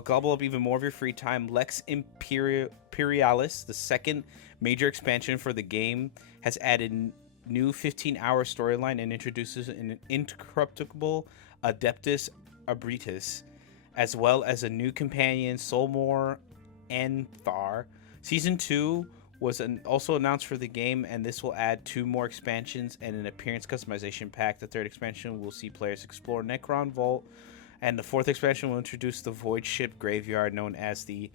gobble up even more of your free time. Lex Imperialis, the second major expansion for the game, has added new 15-hour storyline and introduces an incorruptible Adeptus Arbitus, as well as a new companion, Solmor Anthar. Season 2 was also announced for the game, and this will add 2 more expansions and an appearance customization pack. The third expansion will see players explore Necron Vault, and the fourth expansion will introduce the Void Ship Graveyard, known as the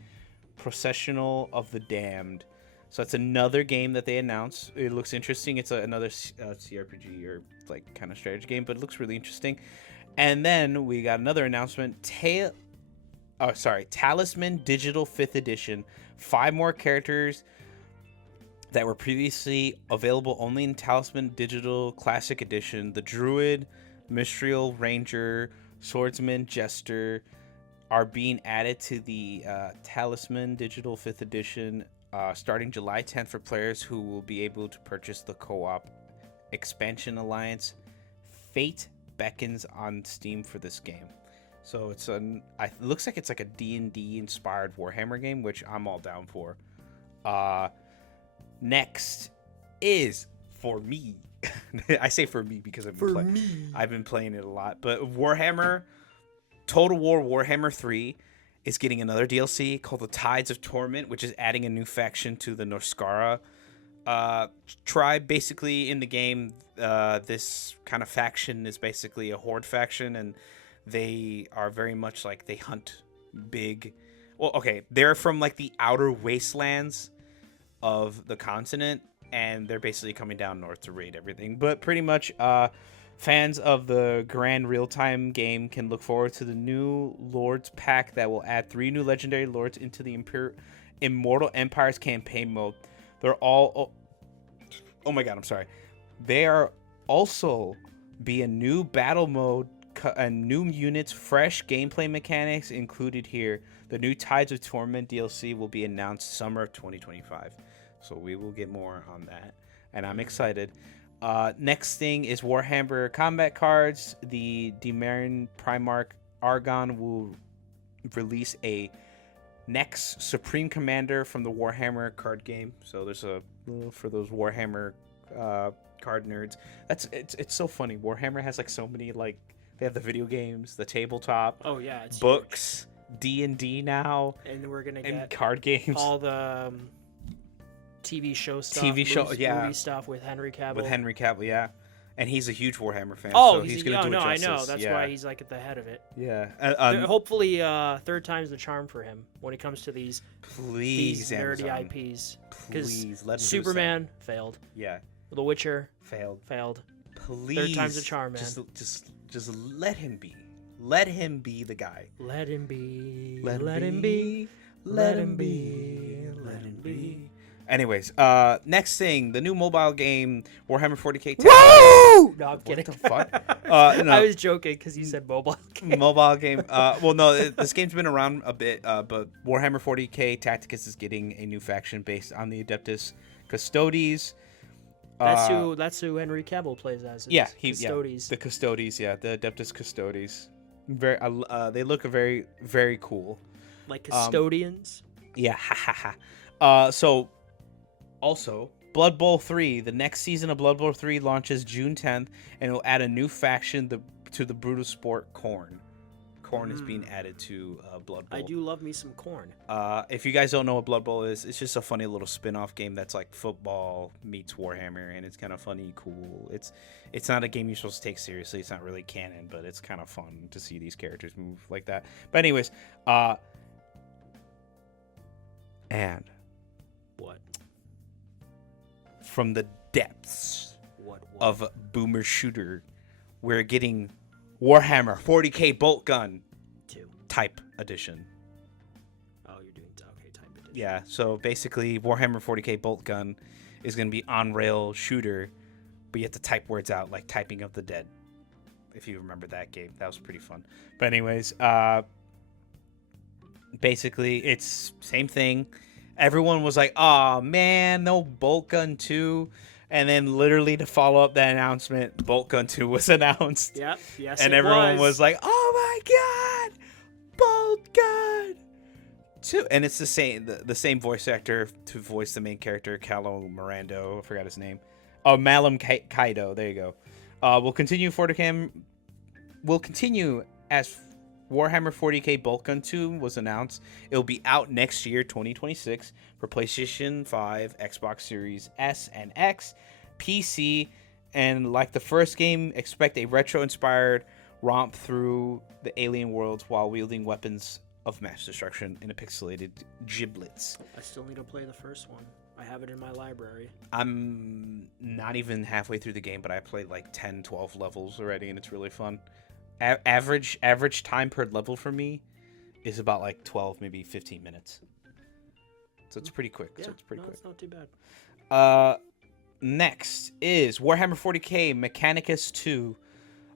Processional of the Damned. So that's another game that they announced. It looks interesting. It's another CRPG or kind of strategy game, but it looks really interesting. And then we got another announcement. Talisman Digital 5th Edition. 5 more characters that were previously available only in Talisman Digital Classic Edition. The Druid, Mistral Ranger, Swordsman, Jester are being added to the Talisman Digital 5th Edition starting July 10th for players who will be able to purchase the co-op expansion alliance. Fate beckons on Steam for this game. So it looks like it's like a D&D inspired Warhammer game, which I'm all down for. Next is for me. I say for me because I've been playing it a lot. But Warhammer Total War Warhammer 3 is getting another DLC called the Tides of Torment, which is adding a new faction to the Norscara tribe. Basically, in the game, this kind of faction is basically a horde faction, and they are very much they hunt big. Well, okay, they're from the outer wastelands of the continent, and they're basically coming down north to raid everything. But pretty much, fans of the Grand Real-Time game can look forward to the new Lords pack that will add 3 new legendary lords into the Immortal Empires campaign mode. They're all... Oh my god, I'm sorry. They are also be a new battle mode and new units, fresh gameplay mechanics included here. The new Tides of Torment DLC will be announced summer of 2025. So we will get more on that. And I'm excited. Next thing is Warhammer combat cards. The Demarin Primarch Argon will release a next Supreme Commander from the Warhammer card game. So there's for those Warhammer card nerds. It's so funny. Warhammer has so many they have the video games, the tabletop. Oh yeah, it's books, D&D now, and we're gonna get card games. All the TV show stuff, movie stuff with Henry Cavill. Yeah, and he's a huge Warhammer fan. Oh, so he's gonna do it justice. I know. That's why he's at the head of it. Yeah. Hopefully, third time's the charm for him when it comes to these nerdy Amazon. IPs. Please let him Superman failed. Yeah. The Witcher failed. Please. Third time's the charm, man. Just let him be. Let him be the guy. Let him be. Let him be. Let him be. Let him be. Anyways, next thing, the new mobile game Warhammer 40k. Whoa! No, I'm kidding. What the fuck? No. I was joking because you said mobile game. Mobile game. Well, no, this game's been around a bit, but Warhammer 40k Tacticus is getting a new faction based on the Adeptus Custodes. That's who Henry Cavill plays as. Yeah, Custodes. The Custodes, the Adeptus Custodes. Very, they look very, very cool. Like custodians. Yeah, ha ha ha. So, also, Blood Bowl 3, the next season of Blood Bowl 3 launches June 10th, and it'll add a new faction to the Brutal Sport Khorne. Khorne is being added to Blood Bowl. I do love me some Khorne. If you guys don't know what Blood Bowl is, it's just a funny little spin-off game that's like football meets Warhammer, and it's kind of funny, cool. It's not a game you're supposed to take seriously. It's not really canon, but it's kind of fun to see these characters move like that. But anyways, and what? From the depths of Boomer Shooter, we're getting Warhammer 40k Bolt Gun 2 Type Edition. Oh, you're doing okay, Type Edition. Yeah, so basically Warhammer 40k Bolt Gun is going to be on-rail shooter, but you have to type words out like Typing of the Dead. If you remember that game, that was pretty fun. But anyways, basically it's same thing. Everyone was like, "Oh man, no Bolt Gun 2." And then literally to follow up that announcement, Bolt Gun 2 was announced. Yep. Yes. And everyone was like, "Oh my god, Bolt Gun 2." And it's the same voice actor to voice the main character, Calo Mirando. I forgot his name. Oh, Malum Kaido. There you go. We'll continue as Warhammer 40k Bolt Gun 2 was announced. It'll be out next year, 2026, for PlayStation 5, Xbox Series S and X, PC, and like the first game, expect a retro-inspired romp through the alien worlds while wielding weapons of mass destruction in a pixelated giblets. I still need to play the first one. I have it in my library. I'm not even halfway through the game, but I played like 10, 12 levels already, and it's really fun. Average time per level for me is about like 12, maybe 15 minutes. So it's pretty quick. Yeah, quick. It's not too bad. Next is Warhammer 40k Mechanicus 2.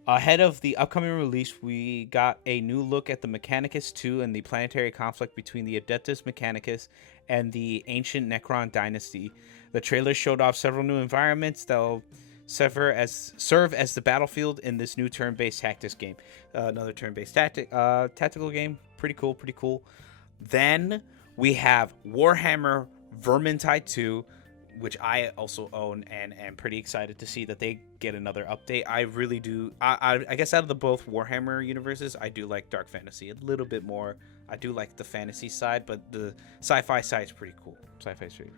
Ahead of the upcoming release, we got a new look at the Mechanicus 2 and the planetary conflict between the Adeptus Mechanicus and the ancient Necron dynasty. The trailer showed off several new environments that'll serve as the battlefield in this new turn-based tactics game. Another turn-based tactical game. Pretty cool. Then we have Warhammer Vermintide 2, which I also own and am pretty excited to see that they get another update. I really do. I guess out of the both Warhammer universes, I do like dark fantasy a little bit more. I do like the fantasy side, but the sci-fi side is pretty cool. Sci-fi is pretty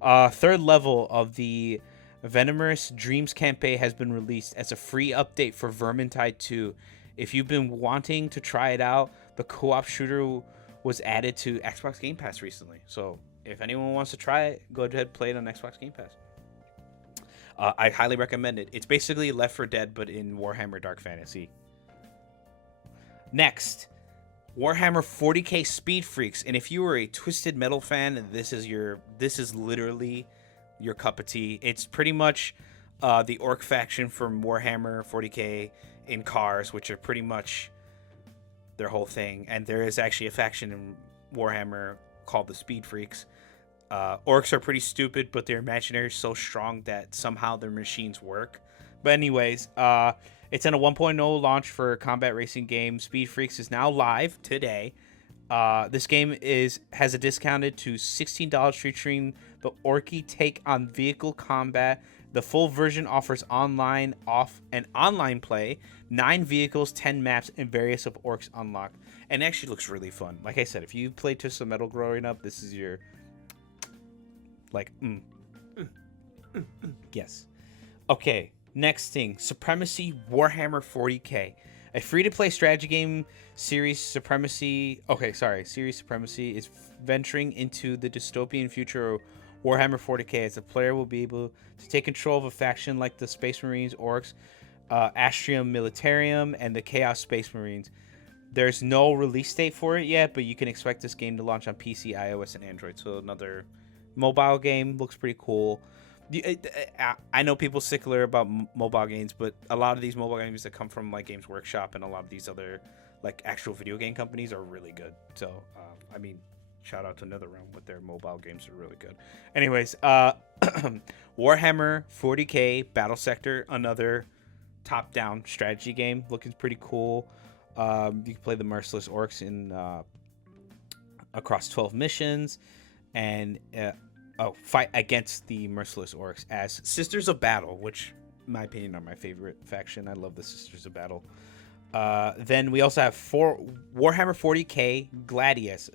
cool. Third level of the Venomous Dreams campaign has been released as a free update for Vermintide 2. If you've been wanting to try it out, the co-op shooter was added to Xbox Game Pass recently. So if anyone wants to try it, go ahead and play it on Xbox Game Pass. I highly recommend it. It's basically Left 4 Dead, but in Warhammer Dark Fantasy. Next, Warhammer 40k Speed Freaks. And if you were a Twisted Metal fan, this is literally your cup of tea. It's pretty much the orc faction from Warhammer 40k in cars, which are pretty much their whole thing. And there is actually a faction in Warhammer called the Speed Freaks. Orcs are pretty stupid, but their imaginary is so strong that somehow their machines work. But anyways, it's in a 1.0 launch for combat racing game. Speed Freaks is now live today. This game has a discounted to $16 featuring the Orky take on vehicle combat. The full version offers online play, 9 vehicles, 10 maps, and various of orcs unlocked. And it actually looks really fun. Like I said, if you played Twisted Metal growing up, this is your yes. Okay, next thing, Supremacy Warhammer 40k. A free-to-play strategy game Series Supremacy is venturing into the dystopian future of Warhammer 40k, as the player will be able to take control of a faction like the Space Marines, Orcs, Astrium Militarium, and the Chaos Space Marines. There's no release date for it yet, but you can expect this game to launch on PC, iOS, and Android. So another mobile game. Looks pretty cool. I know people stickler about mobile games, but a lot of these mobile games that come from like Games Workshop and a lot of these other like actual video game companies are really good. So I mean, shout out to NetherRealm with their mobile games are really good. Anyways, Warhammer 40K Battle Sector, another top-down strategy game, looking pretty cool. You can play the merciless orcs in across 12 missions, and fight against the merciless orcs as Sisters of Battle, which, in my opinion, are my favorite faction. I love the Sisters of Battle. Then we also have Warhammer 40K Gladius.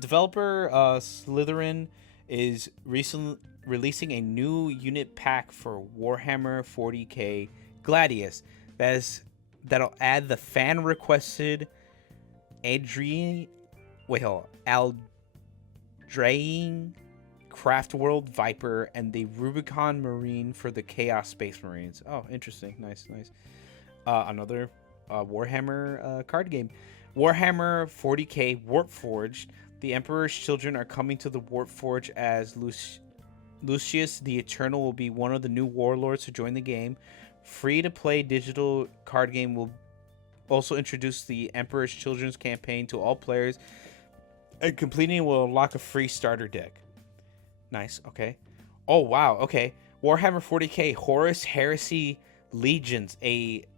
Developer Slytherin is recently releasing a new unit pack for Warhammer 40K Gladius that'll add the fan requested Aldraine Craft World Viper and the Rubicon Marine for the Chaos Space Marines. Oh, interesting. Nice. Another Warhammer card game. Warhammer 40K Warpforged. The Emperor's children are coming to the Warpforge as Lucius the Eternal will be one of the new warlords to join the game. Free-to-play digital card game will also introduce the Emperor's Children's campaign to all players, and completing it will unlock a free starter deck. Nice, okay. Oh, wow, okay. Warhammer 40K Horus Heresy Legions.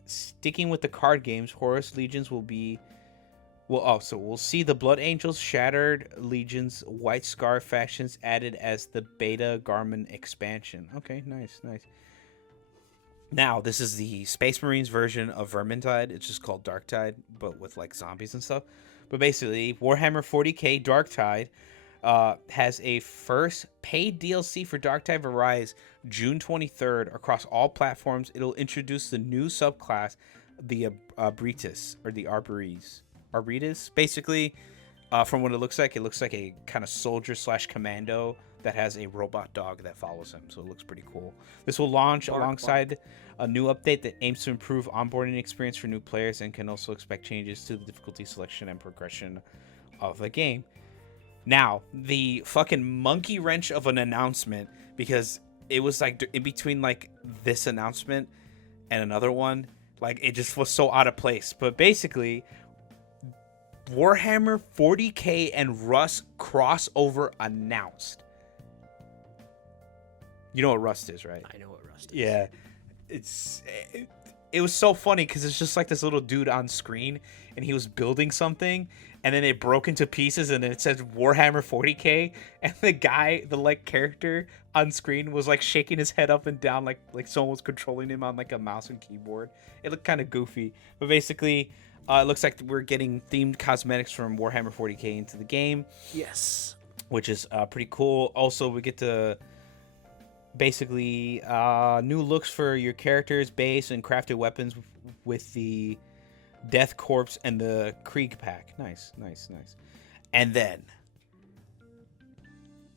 Sticking with the card games, Horus Legions will be... so we'll see the Blood Angels, Shattered Legions, White Scar factions added as the Beta Garmin expansion. Okay, nice. Now, this is the Space Marines version of Vermintide. It's just called Darktide, but with like zombies and stuff. But basically, Warhammer 40K Darktide has a first paid DLC for Darktide Arise June 23rd across all platforms. It'll introduce the new subclass, the Arbritus, or the Arbritus. Basically, from what it looks like a kind of soldier / commando that has a robot dog that follows him. So it looks pretty cool. This will launch alongside a new update that aims to improve onboarding experience for new players and can also expect changes to the difficulty selection and progression of the game. Now, the fucking monkey wrench of an announcement, because it was like in between like this announcement and another one, like it just was so out of place. But basically, Warhammer 40K and Rust crossover announced. You know what Rust is, right? I know what Rust is. Yeah. It was so funny because it's just like this little dude on screen and he was building something and then it broke into pieces and then it says Warhammer 40K and the guy, the like character on screen was like shaking his head up and down like someone was controlling him on like a mouse and keyboard. It looked kind of goofy, but basically it looks like we're getting themed cosmetics from Warhammer 40K into the game. Yes. Which is pretty cool. Also, we get to basically new looks for your character's base and crafted weapons with the Death Corpse and the Krieg pack. Nice. And then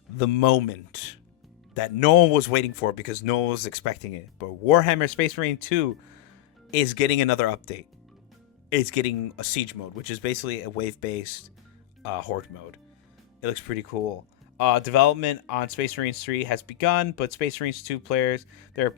the moment that no one was waiting for because no one was expecting it, but Warhammer Space Marine 2 is getting another update. It's getting a siege mode, which is basically a wave-based horde mode. It looks pretty cool. Development on Space Marines 3 has begun, but Space Marines 2 players, there are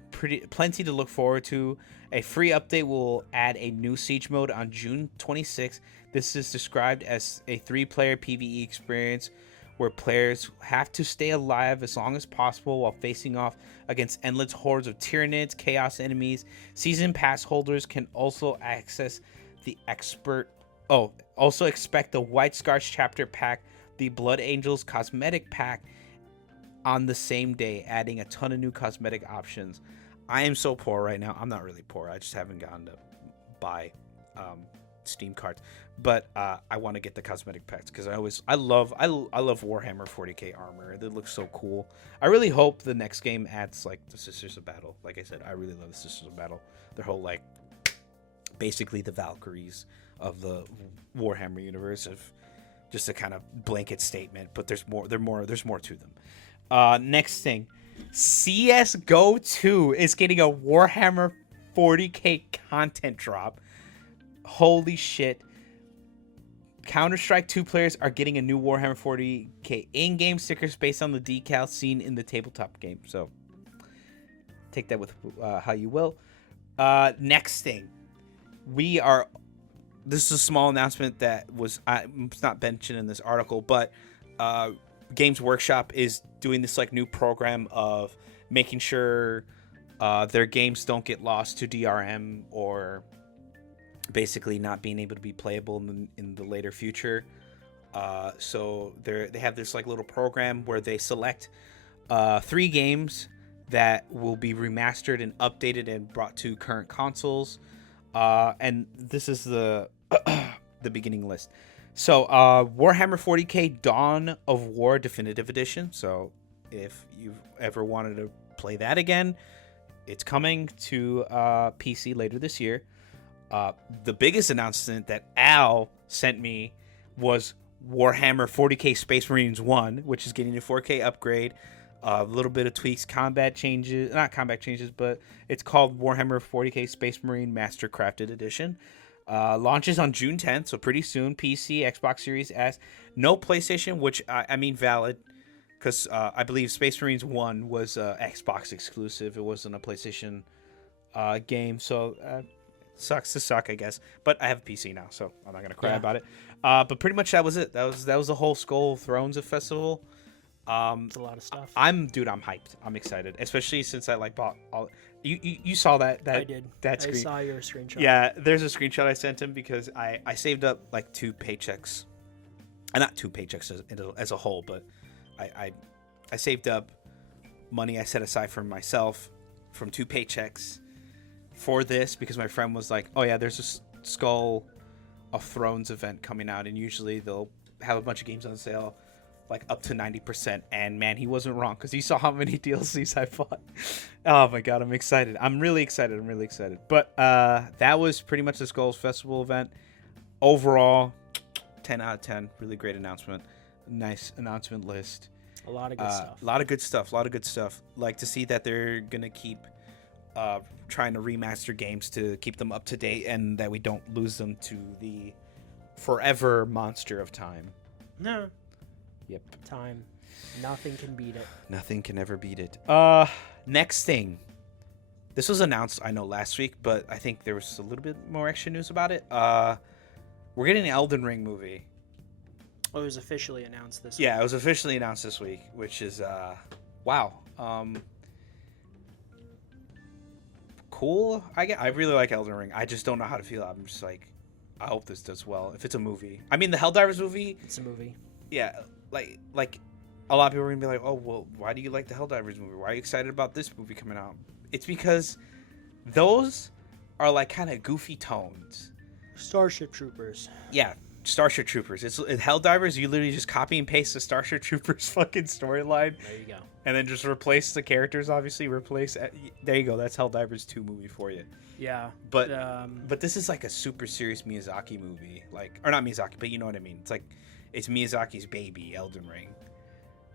plenty to look forward to. A free update will add a new siege mode on June 26th. This is described as a 3-player PvE experience where players have to stay alive as long as possible while facing off against endless hordes of Tyranids, Chaos enemies. Season Pass holders can also access the also expect the White Scars chapter pack, the Blood Angels cosmetic pack on the same day, adding a ton of new cosmetic options. I am so poor right now. I'm not really poor. I just haven't gotten to buy Steam cards, but I want to get the cosmetic packs because I love Warhammer 40K armor. It looks so cool. I really hope the next game adds like the Sisters of Battle. Like I said, I really love the Sisters of Battle. Their whole like basically the Valkyries of the Warhammer universe, of just a kind of blanket statement, but there's more to them. Next thing, CS:GO 2 is getting a Warhammer 40K content drop. Holy shit. Counter-Strike 2 players are getting a new Warhammer 40k in-game stickers based on the decal seen in the tabletop game. So take that with how you will. Next thing, this is a small announcement that was not mentioned in this article, but Games Workshop is doing this like new program of making sure their games don't get lost to DRM or basically not being able to be playable in the later future. So they have this like little program where they select 3 games that will be remastered and updated and brought to current consoles. And this is the the beginning list. So Warhammer 40k Dawn of War Definitive Edition. So if you've ever wanted to play that again, it's coming to PC later this year. The biggest announcement that Al sent me was Warhammer 40k Space Marines 1, which is getting a 4K upgrade, a little bit of tweaks, not combat changes, but it's called Warhammer 40k Space Marine Mastercrafted Edition. Launches on June 10th, so pretty soon. PC, Xbox Series S, no PlayStation, which I mean valid, because I believe Space Marines 1 was Xbox exclusive. It wasn't a PlayStation game, so sucks to suck, I guess. But I have a PC now, so I'm not gonna cry about it. But pretty much that was it. That was the whole Skull Thrones festival. It's a lot of stuff. I'm hyped. I'm excited, especially since I like bought all. You saw that I did. That screen. I saw your screenshot. Yeah, there's a screenshot I sent him because I saved up like 2 paychecks, not 2 paychecks as a whole, but I saved up money I set aside for myself from 2 paychecks for this because my friend was like, oh yeah, there's a Skull of Thrones event coming out, and usually they'll have a bunch of games on sale like up to 90%, and man, he wasn't wrong because he saw how many DLCs I bought. Oh my god, I'm excited. I'm really excited. But that was pretty much the Skulls Festival event. Overall, 10 out of 10. Really great announcement. Nice announcement list. A lot of good stuff. A lot of good stuff. Like to see that they're gonna keep trying to remaster games to keep them up to date and that we don't lose them to the forever monster of time. No. Yep. Time. Nothing can beat it. Nothing can ever beat it. Next thing. This was announced, I know, last week, but I think there was a little bit more extra news about it. We're getting an Elden Ring movie. Oh, it was officially announced this week. Yeah, it was officially announced this week, which is, wow. Cool. I really like Elden Ring. I just don't know how to feel. I'm just like, I hope this does well. If it's a movie. I mean, the Helldivers movie. It's a movie. Yeah, like a lot of people are gonna be like, oh well, why do you like the Helldivers movie? Why are you excited about this movie coming out? It's because those are like kind of goofy tones. Starship Troopers. Yeah, Starship Troopers. It's Helldivers. You literally just copy and paste the Starship Troopers fucking storyline. There you go. And then just replace the characters. Obviously, there you go. That's Helldivers 2 movie for you. Yeah. But this is like a super serious Miyazaki movie, or not Miyazaki, but you know what I mean. It's like. It's Miyazaki's baby, Elden Ring.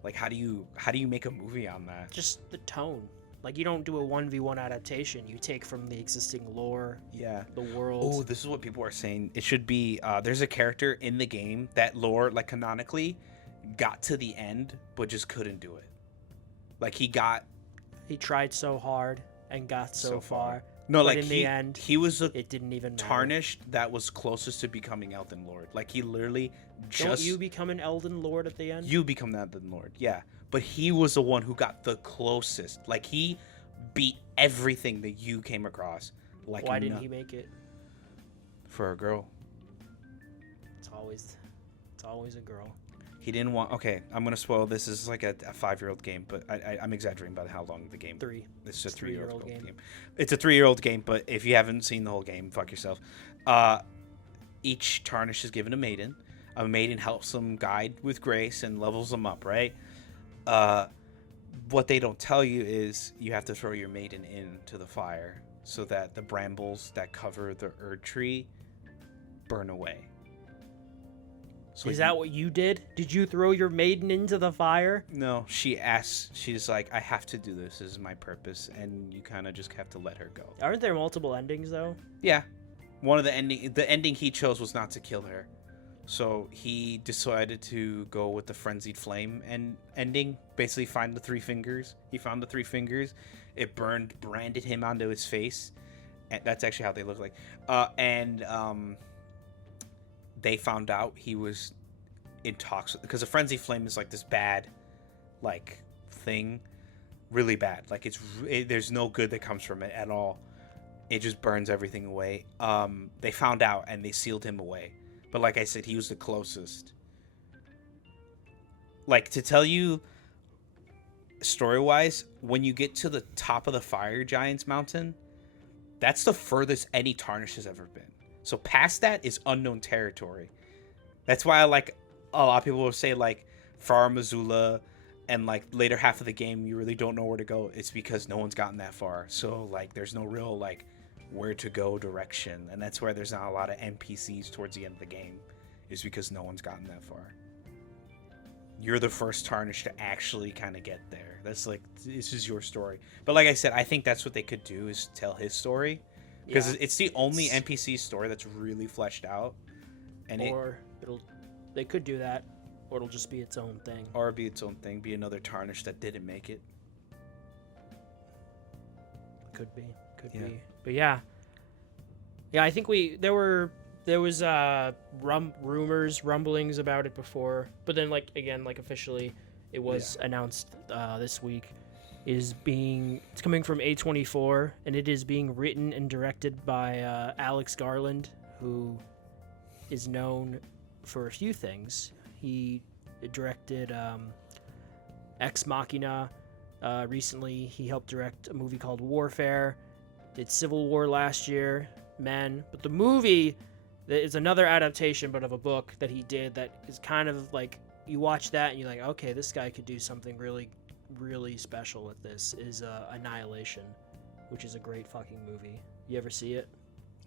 Like, how do you make a movie on that? Just the tone. Like, you don't do a 1v1 adaptation. You take from the existing lore. Yeah. The world. Oh, this is what people are saying. It should be, there's a character in the game that lore, like, canonically, got to the end, but just couldn't do it. Like, he tried so hard and got so far. No, but like in the end, he was it didn't even matter. Tarnished that was closest to becoming Elden Lord. Like he literally Don't you become an Elden Lord at the end? You become the Elden Lord, yeah. But he was the one who got the closest. Like he beat everything that you came across. Like why didn't he make it? For a girl. It's always a girl. He didn't want. Okay, I'm gonna spoil this. This is like a 5-year-old game, but I'm exaggerating by how long the game. 3. It's a 3-year-old game. It's a 3-year-old game, but if you haven't seen the whole game, fuck yourself. Each tarnish is given a maiden. A maiden helps them guide with grace and levels them up, right? What they don't tell you is you have to throw your maiden into the fire so that the brambles that cover the Erd tree burn away. So is that what you did? Did you throw your maiden into the fire? No, she's like, I have to do this. This is my purpose. And you kind of just have to let her go. Aren't there multiple endings, though? Yeah. The ending he chose was not to kill her. So he decided to go with the Frenzied Flame ending. Basically, find the 3 fingers. He found the 3 fingers. It branded him onto his face. And that's actually how they look like. They found out he was in talks because a Frenzied Flame is like this bad, like, thing, really bad. Like there's no good that comes from it at all. It just burns everything away. They found out and they sealed him away. But like I said, he was the closest. Like, to tell you, story-wise, when you get to the top of the Fire Giants Mountain, that's the furthest any Tarnish has ever been. So past that is unknown territory. That's why, like, a lot of people will say, like, Far Missoula and, like, later half of the game, you really don't know where to go. It's because no one's gotten that far. So, like, there's no real, like, where to go direction, and that's why there's not a lot of NPCs towards the end of the game, is because no one's gotten that far. You're the first Tarnish to actually kind of get there. That's like, this is your story. But like I said, I think that's what they could do, is tell his story, because it's the only NPC story that's really fleshed out. And they could do that, or it'll just be its own thing. Or be its own thing, be another Tarnish that didn't make it. Could be. But yeah, I think there was rumblings about it before, but then officially it was announced this week. It's coming from A24, and it is being written and directed by Alex Garland, who is known for a few things. He directed Ex Machina. Recently, he helped direct a movie called Warfare. Did Civil War last year, but the movie is another adaptation, but of a book that he did that is kind of like, you watch that and you're like, okay, this guy could do something really, really special with this, is Annihilation, which is a great fucking movie. You ever see it?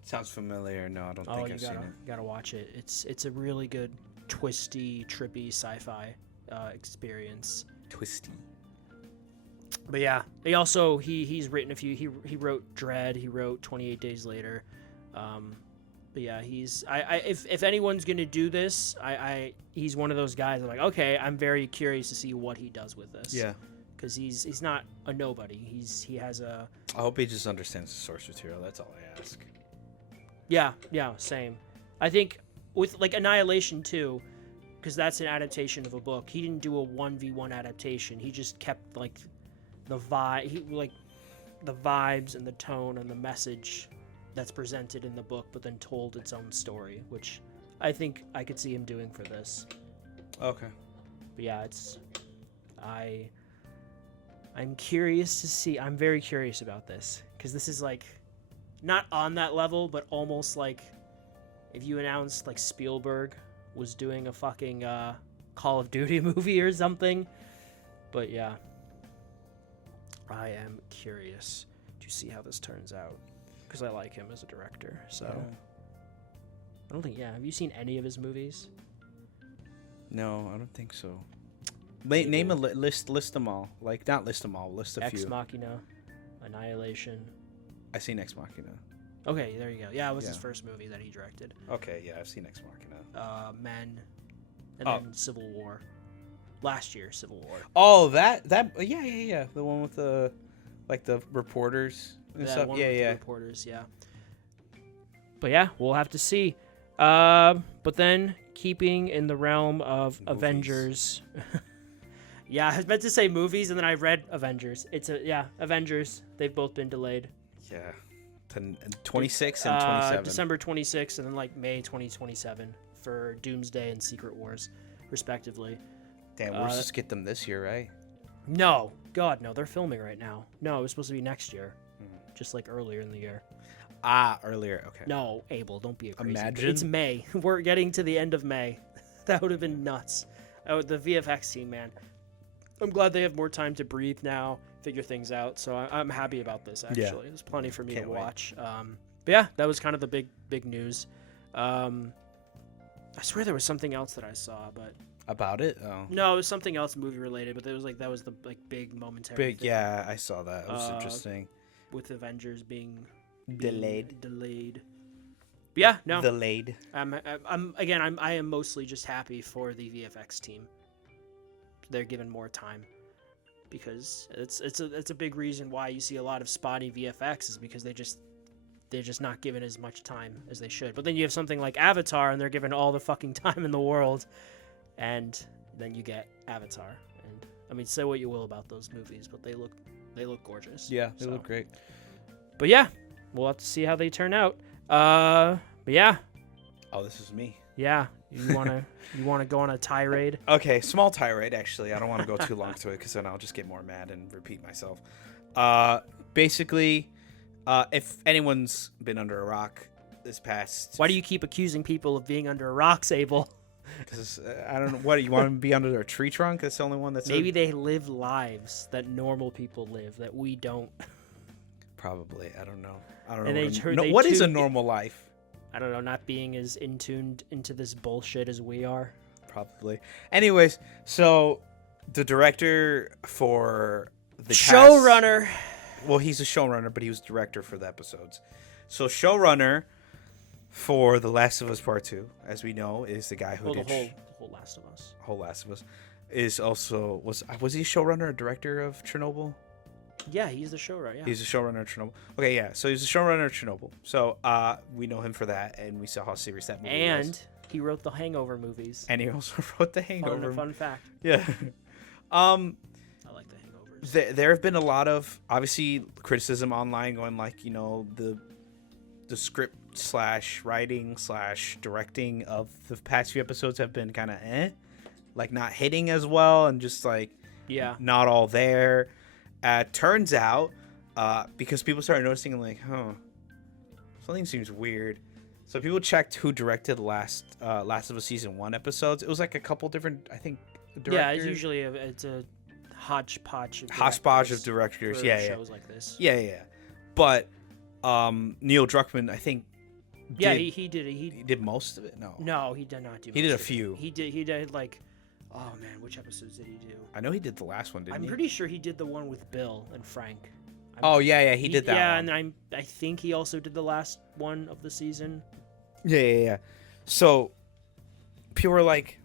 Sounds familiar. No, I don't think I've seen it. You gotta watch it. It's a really good, twisty, trippy sci-fi experience. Twisty. But yeah, he's written a few. He wrote Dread. He wrote 28 Days Later. But yeah, if anyone's gonna do this, he's one of those guys. I'm like, okay, I'm very curious to see what he does with this. Yeah, because he's not a nobody. He has a. I hope he just understands the source material. That's all I ask. Yeah, same. I think with like Annihilation too, because that's an adaptation of a book. He didn't do a 1v1 adaptation. He just kept like the vibe, the vibes and the tone and the message that's presented in the book, but then told its own story, which I think I could see him doing for this. Okay. But yeah, I'm curious to see. I'm very curious about this, because this is like not on that level, but almost like if you announced like Spielberg was doing a fucking Call of Duty movie or something. But yeah, I am curious to see how this turns out, because I like him as a director. So I don't think. Yeah, have you seen any of his movies? No, I don't think so. Name a list them all. Like, not list them all. List a few. Ex Machina, Annihilation. I seen Ex Machina. Okay, there you go. Yeah, it was his first movie that he directed. Okay, yeah, I've seen Ex Machina. Men, and then Civil War. Last year, Civil War. Oh, that yeah. The one with the reporters and stuff. One with the reporters, yeah. But yeah, we'll have to see. But then keeping in the realm of movies. Avengers. Yeah, I was meant to say movies, and then I read Avengers. Avengers. They've both been delayed. Yeah. 26 and 27. December 26th and then like May 2027 for Doomsday and Secret Wars, respectively. Damn, we're supposed to get them this year, right? No. God, no. They're filming right now. No, it was supposed to be next year. Just like earlier in the year. Earlier. Okay. No, Abel, don't be a crazy. Imagine. It's May. We're getting to the end of May. That would have been nuts. Oh, the VFX team, man. I'm glad they have more time to breathe now, figure things out. So I'm happy about this, actually. Yeah. There's plenty for me to watch. But yeah, that was kind of the big news. I swear there was something else that I saw, but... About it? Oh. No, it was something else movie related, but that was the big momentary thing. Yeah, I saw that. It was interesting. With Avengers being delayed. But yeah, no. Delayed. I am mostly just happy for the VFX team. They're given more time because it's a big reason why you see a lot of spotty VFX is because they're just not given as much time as they should. But then you have something like Avatar and they're given all the fucking time in the world, and then you get Avatar. And I mean, say what you will about those movies, but they look gorgeous. Yeah, they look great. But yeah, we'll have to see how they turn out. But yeah. Oh, this is me. Yeah, you wanna go on a tirade? Okay, small tirade. Actually, I don't want to go too long to it because then I'll just get more mad and repeat myself. Basically, if anyone's been under a rock this past, why do you keep accusing people of being under a rock, Sable? Because I don't know. What, you want to be under a tree trunk? That's the only one that's maybe they live lives that normal people live that we don't. Probably, I don't know. I don't and know. What is a normal life? I don't know. Not being as tuned into this bullshit as we are. Probably. Anyways, so the director for the showrunner. Well, he's a showrunner, but he was director for the episodes. So showrunner for The Last of Us Part 2, as we know, is the guy who did the whole Last of Us. Whole Last of Us is also was he a showrunner or director of Chernobyl? Yeah, he's the showrunner. Yeah, he's a showrunner of Chernobyl. Okay, yeah, so he's a showrunner of Chernobyl. So we know him for that, and we saw how serious that movie was. And he wrote the Hangover movies. And he also wrote the Hangover. Fun fact. Yeah. I like the Hangovers. There have been a lot of obviously criticism online, going like, you know, the script / writing / directing of the past few episodes have been kind of like not hitting as well, and just like not all there. Turns out, because people started noticing, like, something seems weird. So people checked who directed the Last of Us Season 1 episodes. It was like a couple different, I think, directors. Yeah, it's usually it's a hodgepodge of directors. For shows like this. Yeah. But Neil Druckmann, I think. He did. He did most of it. No, he did not do. He did a few. He did like. Oh man, which episodes did he do? I know he did the last one, didn't he? I'm pretty sure he did the one with Bill and Frank. He did that one. Yeah, and I think he also did the last one of the season. Yeah. So people were like,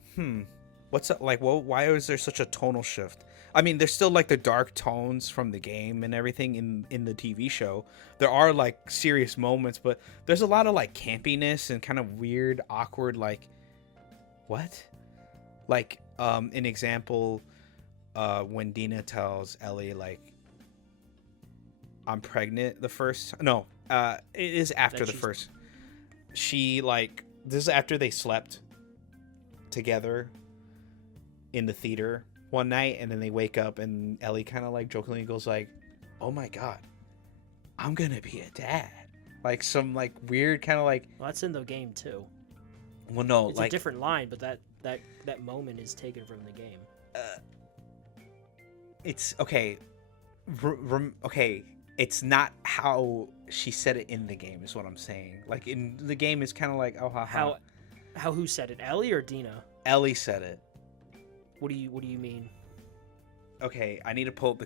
what's up? Like, well, why is there such a tonal shift? I mean, there's still like the dark tones from the game and everything in the TV show. There are like serious moments, but there's a lot of like campiness and kind of weird, awkward, like, what? Like, an example, when Dina tells Ellie, like, I'm pregnant the first... No, it is after the first... She, like... This is after they slept together in the theater one night, and then they wake up, and Ellie kind of, like, jokingly goes, like, oh my god, I'm gonna be a dad. Like, some, like, weird kind of, like... Well, that's in the game, too. Well, no, it's like... a different line, but that moment is taken from the game. It's okay. Okay, it's not how she said it in the game. Is what I'm saying. Like in the game, it's kind of like How who said it? Ellie or Dina? Ellie said it. What do you mean? Okay, I need to pull up the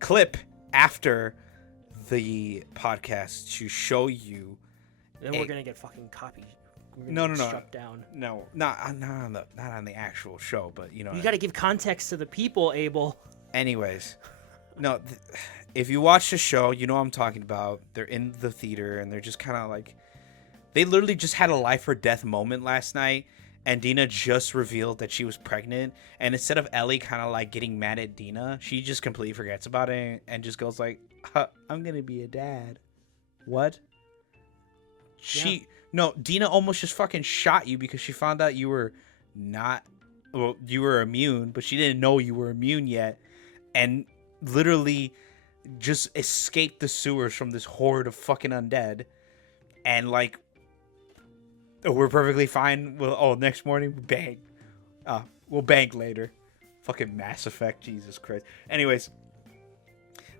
clip after the podcast to show you. Then we're gonna get fucking copied. No. Struck down. No, not on the actual show, but you know. You got to give context to the people, Abel. Anyways, no, if you watch the show, you know what I'm talking about. They're in the theater and they're just kind of like, they literally just had a life or death moment last night, and Dina just revealed that she was pregnant, and instead of Ellie kind of like getting mad at Dina, she just completely forgets about it and just goes like, I'm gonna be a dad. What? No, Dina almost just fucking shot you because she found out you were you were immune, but she didn't know you were immune yet, and literally just escaped the sewers from this horde of fucking undead, and like, we're perfectly fine. Next morning, bang. We'll bang later. Fucking Mass Effect, Jesus Christ. Anyways.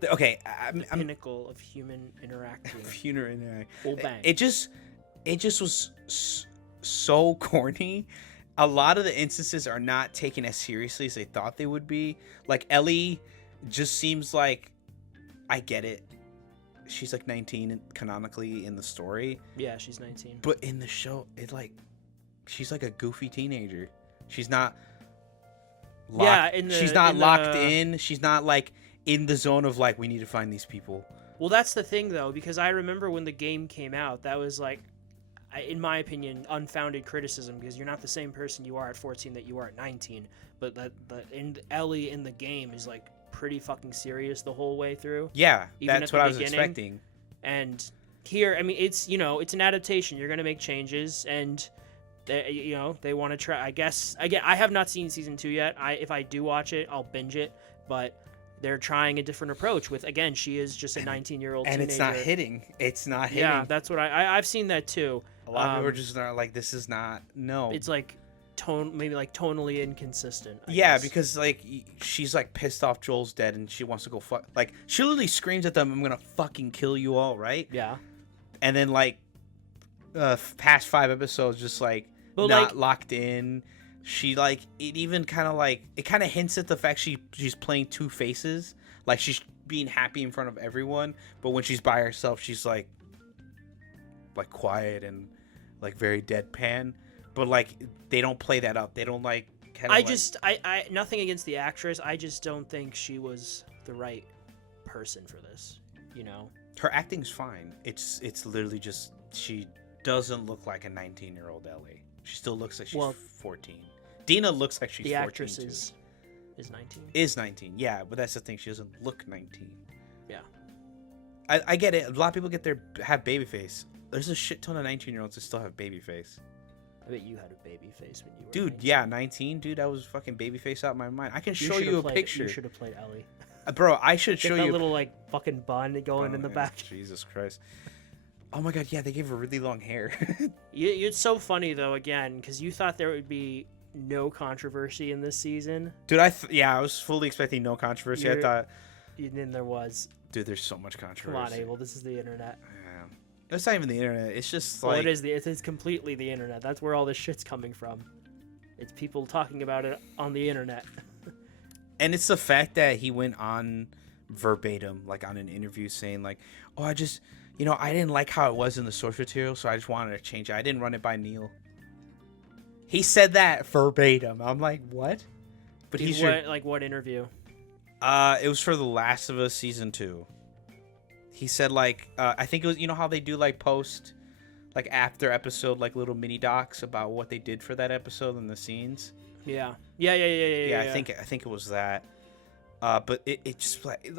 Okay, I'm pinnacle of human interacting. We'll bang. It just was so corny. A lot of the instances are not taken as seriously as they thought they would be. Like, Ellie just seems like, I get it. she's like 19 canonically in the story. Yeah, she's 19. But in the show, she's like a goofy teenager. She's not locked. Yeah, she's not locked in. She's not like in the zone of like, we need to find these people. Well, that's the thing though, because I remember when the game came out, that was like, in my opinion, unfounded criticism, because you're not the same person you are at 14 that you are at 19. But Ellie in the game is like pretty fucking serious the whole way through. Yeah, that's what I was expecting. And here, I mean, it's an adaptation. You're gonna make changes, and they want to try. I guess I have not seen season 2 yet. If I do watch it, I'll binge it. But they're trying a different approach with, again, she is just a 19-year-old teenager. And it's not hitting. It's not hitting. Yeah, that's what I've seen that too. A lot of people are just not like, this is not, no. It's like maybe like tonally inconsistent. I guess. Because like she's like pissed off Joel's dead and she wants to go fuck. Like she literally screams at them, "I'm gonna fucking kill you all," right? Yeah. And then like past 5 episodes, just like not locked in. She like it even kind of hints at the fact she's playing 2 faces. Like she's being happy in front of everyone, but when she's by herself, she's like quiet and like very deadpan. But like they don't play that up. They don't like. I nothing against the actress. I just don't think she was the right person for this. Her acting's fine. It's literally just she doesn't look like a 19-year-old Ellie. She still looks like she's 14. Dina looks like she's 14 too. The actress is 19. Is 19, yeah. But that's the thing. She doesn't look 19. Yeah. I get it. A lot of people have baby face. There's a shit ton of 19-year-olds that still have baby face. I bet you had a baby face when you were 19. Yeah, 19, dude. I was fucking baby face out of my mind. I can show you a picture. You should have played Ellie. Bro, I should show you. That little like fucking bun going in the back. Jesus Christ. Oh my god, yeah, they gave her really long hair. It's so funny though, again, because you thought there would be no controversy in this season. Dude, I was fully expecting no controversy. I thought. And then there was. Dude, there's so much controversy. Come on, Abel. This is the internet. It's not even the internet. It's just like... Well, it is completely the internet. That's where all this shit's coming from. It's people talking about it on the internet. And it's the fact that he went on verbatim, like on an interview saying like, oh, I just, I didn't like how it was in the source material, so I just wanted to change it. I didn't run it by Neil. He said that verbatim. I'm like, what? But what interview? It was for The Last of Us Season 2. He said, like, I think it was, how they do, like, post, like, after episode, like, little mini docs about what they did for that episode and the scenes. Yeah. Yeah. I think it was that. But it just, like,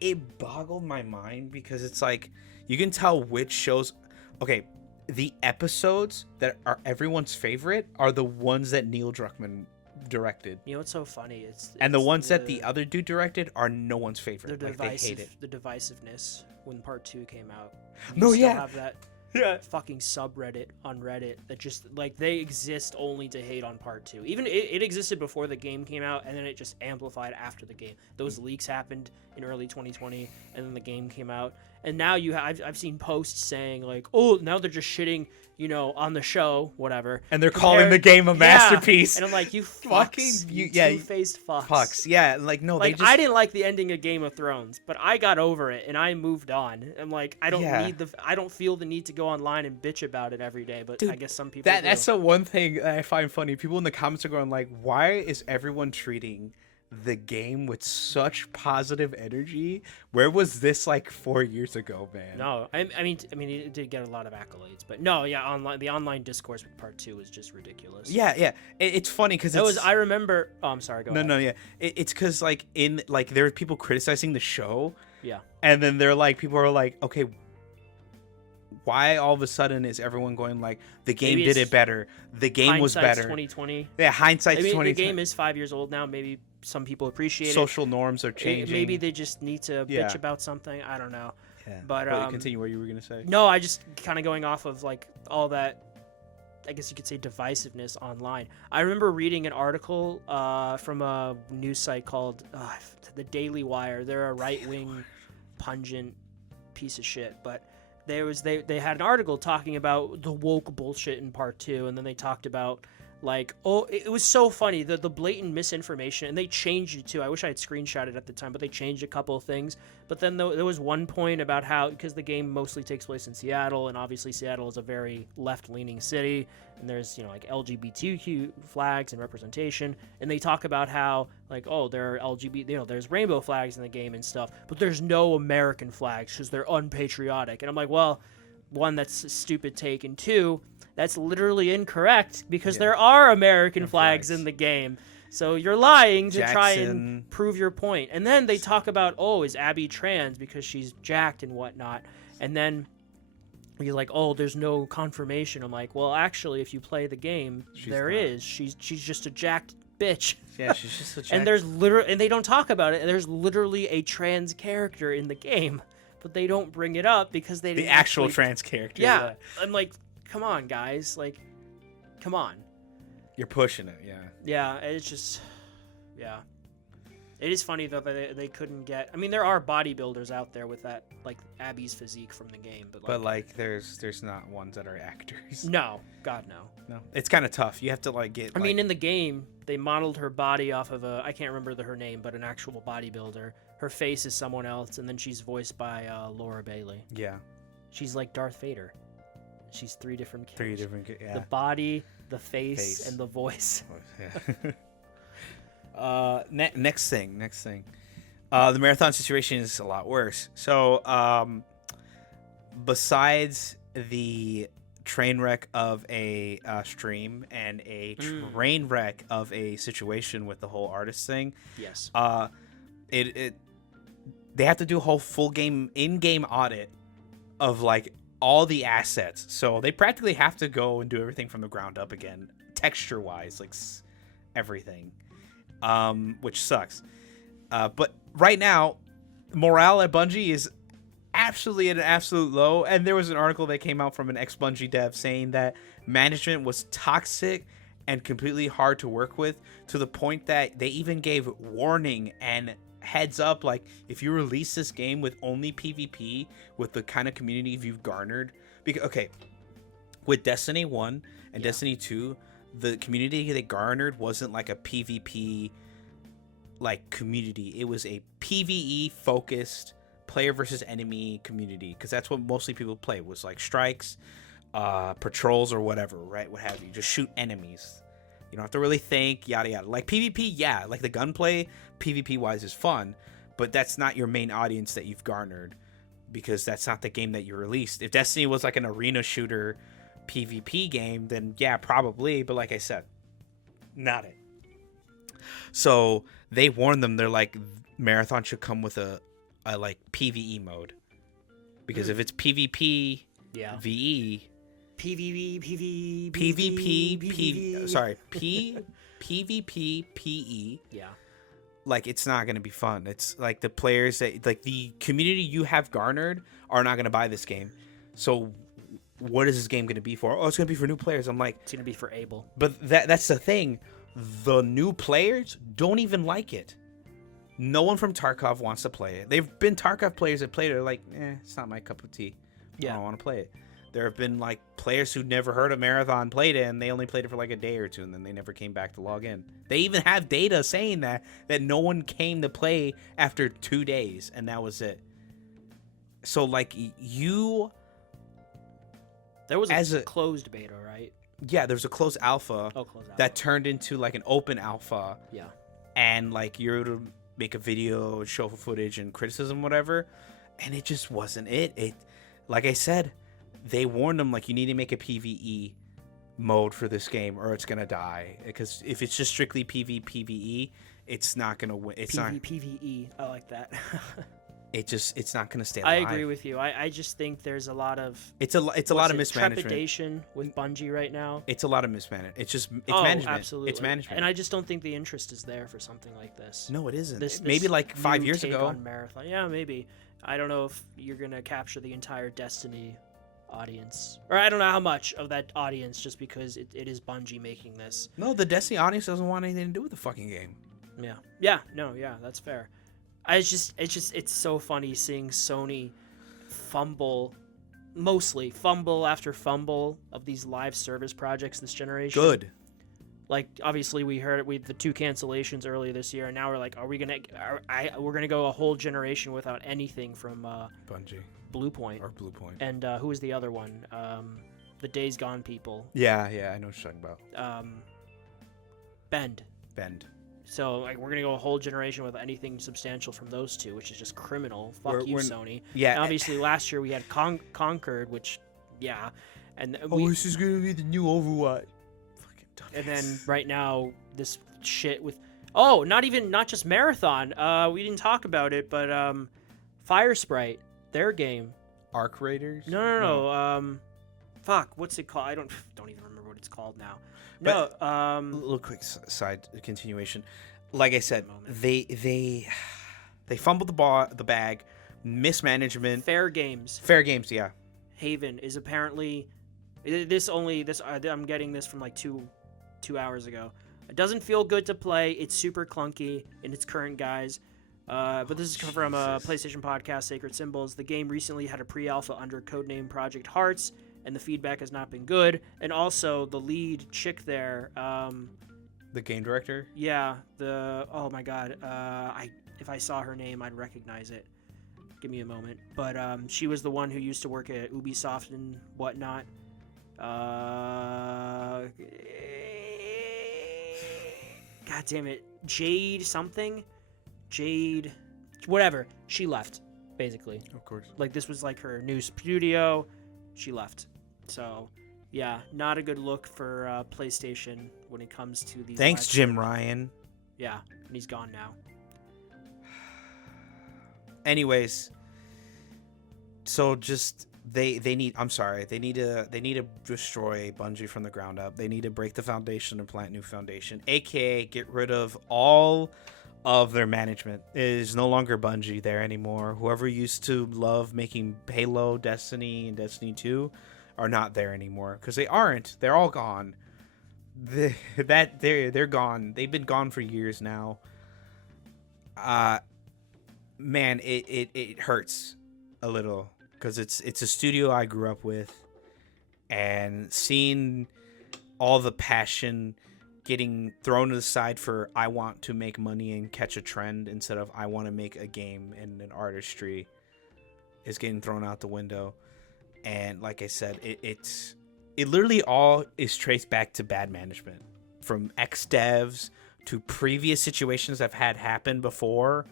it boggled my mind because it's, like, you can tell which shows... Okay, the episodes that are everyone's favorite are the ones that Neil Druckmann directed. What's so funny? It's and the ones that the other dude directed are no one's favorite. They hate it. The divisiveness when part 2 came out. Have that fucking subreddit on Reddit that just like they exist only to hate on part 2. Even it existed before the game came out, and then it just amplified after the game. Those leaks happened in early 2020, and then the game came out, and now I've seen posts saying like, oh, now they're just shitting, on the show, whatever. And they're calling the game a masterpiece. And I'm like, you fucking two-faced fucks. Yeah, like, no, like, I didn't like the ending of Game of Thrones, but I got over it, and I moved on. I'm like, I don't feel the need to go online and bitch about it every day, but dude, I guess some people do. That's the one thing that I find funny. People in the comments are going like, why is everyone treating the game with such positive energy? Where was this like 4 years ago, man? No, I mean, it did get a lot of accolades, but no, yeah, the online discourse with part 2 was just ridiculous. Yeah, it's funny because I remember. Oh, I'm sorry. Go ahead. No, yeah, it's because like there are people criticizing the show. Yeah, and then people are like, okay, why all of a sudden is everyone going like the game did it better? The game was better. 2020. Yeah, hindsight's 2020. The game is 5 years old now. Maybe some people appreciate social norms are changing. Maybe they just need to bitch about something. I don't know. Yeah. But continue what you were gonna say. No, I just kind of going off of like all that. I guess you could say divisiveness online. I remember reading an article from a news site called The Daily Wire. They're a right-wing, pungent piece of shit, but they had an article talking about the woke bullshit in part 2, and then they talked about Like, oh, it was so funny, the blatant misinformation, and they changed it too. I wish I had screenshotted at the time, but they changed a couple of things. But then there was one point about how, because the game mostly takes place in Seattle, and obviously Seattle is a very left-leaning city, and there's, like LGBTQ flags and representation, and they talk about how, like, oh, there are LGBT, there's rainbow flags in the game and stuff, but there's no American flags because they're unpatriotic. And I'm like, well, one, that's a stupid take, and two, that's literally incorrect because there are American flags in the game. So you're lying to try and prove your point. And then they talk about, oh, is Abby trans because she's jacked and whatnot. And then you're like, oh, there's no confirmation. I'm like, well, actually, if you play the game, there is. She's just a jacked bitch. Yeah, she's just a jacked. And and they don't talk about it. And there's literally a trans character in the game, but they don't bring it up because they didn't. The actual trans character. Yeah, I'm like, come on, guys. Like, come on. You're pushing it, yeah. Yeah, it's just, yeah. It is funny, though, that they couldn't get... I mean, there are bodybuilders out there with that, like, Abby's physique from the game. But there's not ones that are actors. No. God, no. No. It's kind of tough. You have to, like, get... I mean, in the game, they modeled her body off of I can't remember her name, but an actual bodybuilder. Her face is someone else, and then she's voiced by Laura Bailey. Yeah. She's like Darth Vader. She's three different characters. Yeah. The body, the face, and the voice. Yeah. Next thing. The marathon situation is a lot worse. So, besides the train wreck of a stream and a train wreck of a situation with the whole artist thing, yes, they have to do a whole full game in-game audit of like all the assets. So they practically have to go and do everything from the ground up again, texture-wise, like everything, which sucks. But right now, morale at Bungie is absolutely at an absolute low. And there was an article that came out from an ex-Bungie dev saying that management was toxic and completely hard to work with, to the point that they even gave warning and heads up, like, if you release this game with only PvP with the kind of community you've garnered, because with Destiny 1 and Destiny 2, the community they garnered wasn't like a PvP like community. It was a PvE focused player versus enemy community, because that's what mostly people play, was like strikes, patrols, or whatever, right? What have you, just shoot enemies. You don't have to really think, yada yada. Like PvP, yeah, like the gunplay, PvP wise, is fun, but that's not your main audience that you've garnered, because that's not the game that you released. If Destiny was like an arena shooter PvP game, then yeah, probably. But like I said, not it. So they warned them. They're like, Marathon should come with a like PvE mode, because if it's PvP, VE. PvP, PvP, PE. Yeah. Like, it's not going to be fun. It's like the players that, like, the community you have garnered are not going to buy this game. So what is this game going to be for? Oh, it's going to be for new players. I'm like, it's going to be for Abel. But that's the thing. The new players don't even like it. No one from Tarkov wants to play it. They've been Tarkov players that played it, are like, it's not my cup of tea. I don't want to play it. There have been like players who never heard of Marathon played it, and they only played it for like a day or two, and then they never came back to log in. They even have data saying that no one came to play after 2 days, and that was it. So like there was a closed beta, right? Yeah, there was a closed alpha. That turned into like an open alpha. Yeah. And like you're to make a video, show footage and criticism, whatever, and it just wasn't it. It, like I said, they warned them, like, you need to make a PvE mode for this game or it's gonna die, because if it's just strictly PvE, it's not gonna win. It's not PvE. I like that. It's not gonna stay alive. I agree with you. I just think there's a lot of it's a lot of mismanagement. Trepidation with Bungie right now. It's a lot of mismanagement. It's management. Absolutely. It's management. And I just don't think the interest is there for something like this. No, it isn't. This maybe like 5 years ago. On Marathon. Yeah, maybe. I don't know if you're gonna capture the entire Destiny audience, or I don't know how much of that audience, just because it is Bungie making this. No, the Destiny audience doesn't want anything to do with the fucking game. Yeah, that's fair. It's so funny seeing Sony fumble after fumble of these live service projects this generation. Good. Like, obviously, we heard it with the 2 cancellations earlier this year, and now we're like, we're gonna go a whole generation without anything from Bungie. Bluepoint. Or Bluepoint. And who was the other one? The Days Gone people. Yeah, I know what you're talking about. Bend. So, like, we're gonna go a whole generation without anything substantial from those 2, which is just criminal. Fuck you, Sony. Yeah. And obviously, last year we had Conquered, which, yeah. And this is gonna be the new Overwatch. Fucking dumbass. And then right now, this shit with... Oh, not just Marathon. We didn't talk about it, but Fire Sprite, their game. Arc Raiders? No. Fuck, what's it called? I don't even remember what it's called now. No, a little quick side continuation. Like I said, they fumbled the bag, mismanagement. Fair Games, yeah. Haven is apparently I'm getting this from like two hours ago. It doesn't feel good to play. It's super clunky in its current guise. But this is from a PlayStation podcast, Sacred Symbols. The game recently had a pre-alpha under codename Project Hearts, and the feedback has not been good. And also, the lead chick there... the game director? Yeah, oh my god. If I saw her name, I'd recognize it. Give me a moment. But she was the one who used to work at Ubisoft and whatnot. God damn it. Jade, whatever. She left, basically. Of course. Like, this was like her new studio. She left. So, yeah, not a good look for PlayStation when it comes to these. Thanks, Jim Ryan. Yeah, and he's gone now. Anyways, so just they need to destroy Bungie from the ground up. They need to break the foundation and plant new foundation, aka get rid of all of their management. It is no longer Bungie there anymore. Whoever used to love making Halo, Destiny, and Destiny 2 are not there anymore, because they aren't. They're all gone. They're gone. They've been gone for years now. Man, it hurts a little, because it's a studio I grew up with, and seeing all the passion getting thrown to the side for I want to make money and catch a trend instead of I want to make a game and an artistry is getting thrown out the window. And like I said, it literally all is traced back to bad management, from ex-devs to previous situations I've had happen before,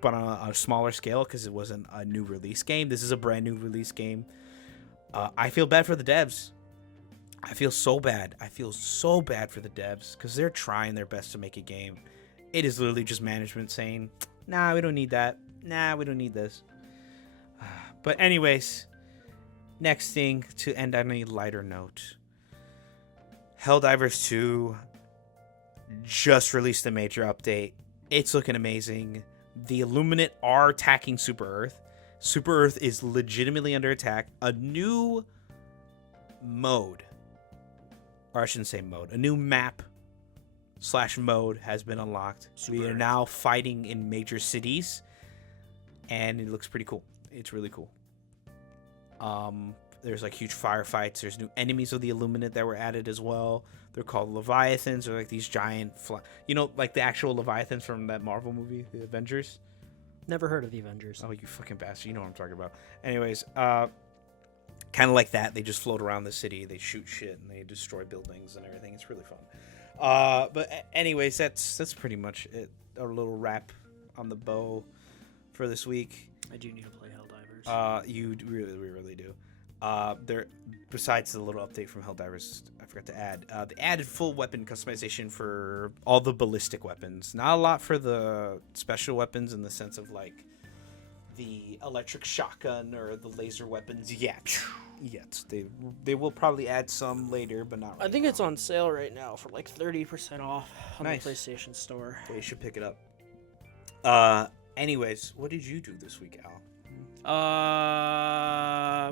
but on a smaller scale, because it wasn't a new release game. This is a brand new release game. I feel bad for the devs. I feel so bad for the devs, because they're trying their best to make a game. It is literally just management saying, nah, we don't need that. Nah, we don't need this. But anyways, next thing, to end on a lighter note. Helldivers 2 just released a major update. It's looking amazing. The Illuminate are attacking Super Earth. Super Earth is legitimately under attack. A new mode, or I shouldn't say mode, a new map/mode has been unlocked. We are now fighting in major cities, and it looks pretty cool. It's really cool. There's like huge firefights. There's new enemies of the Illuminate that were added as well. They're called Leviathans. They're like these giant, like the actual Leviathans from that Marvel movie, The Avengers. Never heard of the Avengers. Oh, you fucking bastard! You know what I'm talking about. Anyways, kind of like that. They just float around the city. They shoot shit and they destroy buildings and everything. It's really fun. But anyways, that's pretty much it. A little wrap on the bow for this week. I do need to play Helldivers. You really do. There, besides the little update from Helldivers, I forgot to add. They added full weapon customization for all the ballistic weapons. Not a lot for the special weapons in the sense of like the electric shotgun or the laser weapons yet. They will probably add some later, but not right I think now. it's on sale right now for like 30% off on Nice. the PlayStation Store. Yeah, you should pick it up. Anyways, what did you do this week, Al?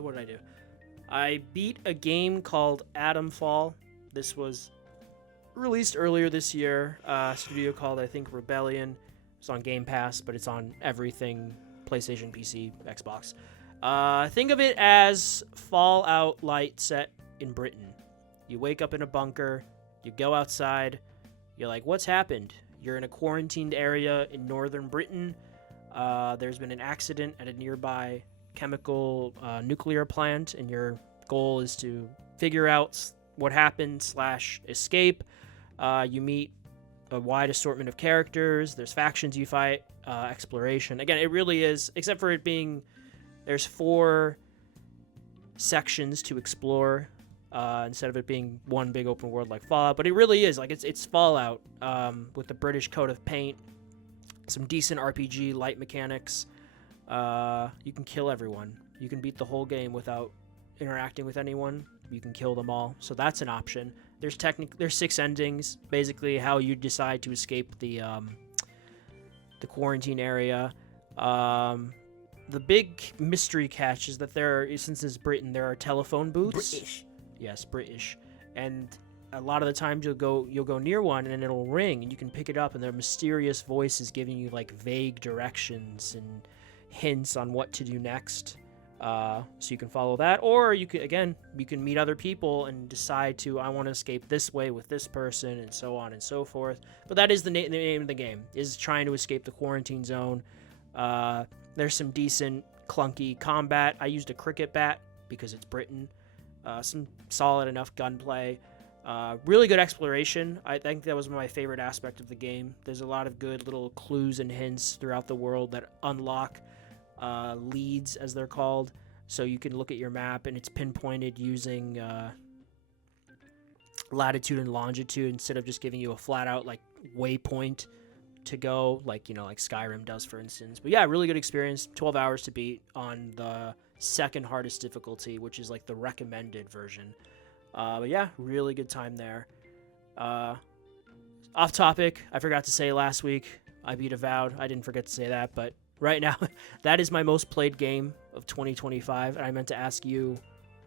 What did I do? I beat a game called Atomfall. This was released earlier this year. Studio called, I think, Rebellion. It's on Game Pass, but it's on everything: PlayStation, PC, Xbox. Think of it as Fallout Light set in Britain. You wake up in a bunker, You go outside. You're like, what's happened? You're in a quarantined area in northern Britain. There's been an accident at a nearby chemical nuclear plant, and your goal is to figure out what happened / escape. You meet a wide assortment of characters. There's factions you fight, exploration. Again, it really is, except for it being, there's 4 sections to explore instead of it being one big open world like Fallout. But it really is, like, it's Fallout with the British coat of paint, some decent RPG light mechanics. You can kill everyone. You can beat the whole game without interacting with anyone. You can kill them all, so that's an option. There's 6 endings, basically how you decide to escape the quarantine area. The big mystery catch is that since it's Britain, there are telephone booths. British. Yes, British. And a lot of the times you'll go near one and it'll ring and you can pick it up and there are mysterious voices giving you like vague directions and hints on what to do next. So you can follow that, or you can meet other people and decide to, I want to escape this way with this person, and so on and so forth. But that is the name of the game, is trying to escape the quarantine zone. There's some decent clunky combat. I used a cricket bat because it's Britain. Some solid enough gunplay. Really good exploration. I think that was my favorite aspect of the game. There's a lot of good little clues and hints throughout the world that unlock leads, as they're called, so you can look at your map and it's pinpointed using latitude and longitude instead of just giving you a flat out like waypoint to go, like Skyrim does, for instance. But yeah, really good experience. 12 hours to beat on the second hardest difficulty, which is like the recommended version. But yeah, really good time there. Off topic, I forgot to say last week I beat Avowed. I didn't forget to say that, but right now, that is my most played game of 2025. And I meant to ask you,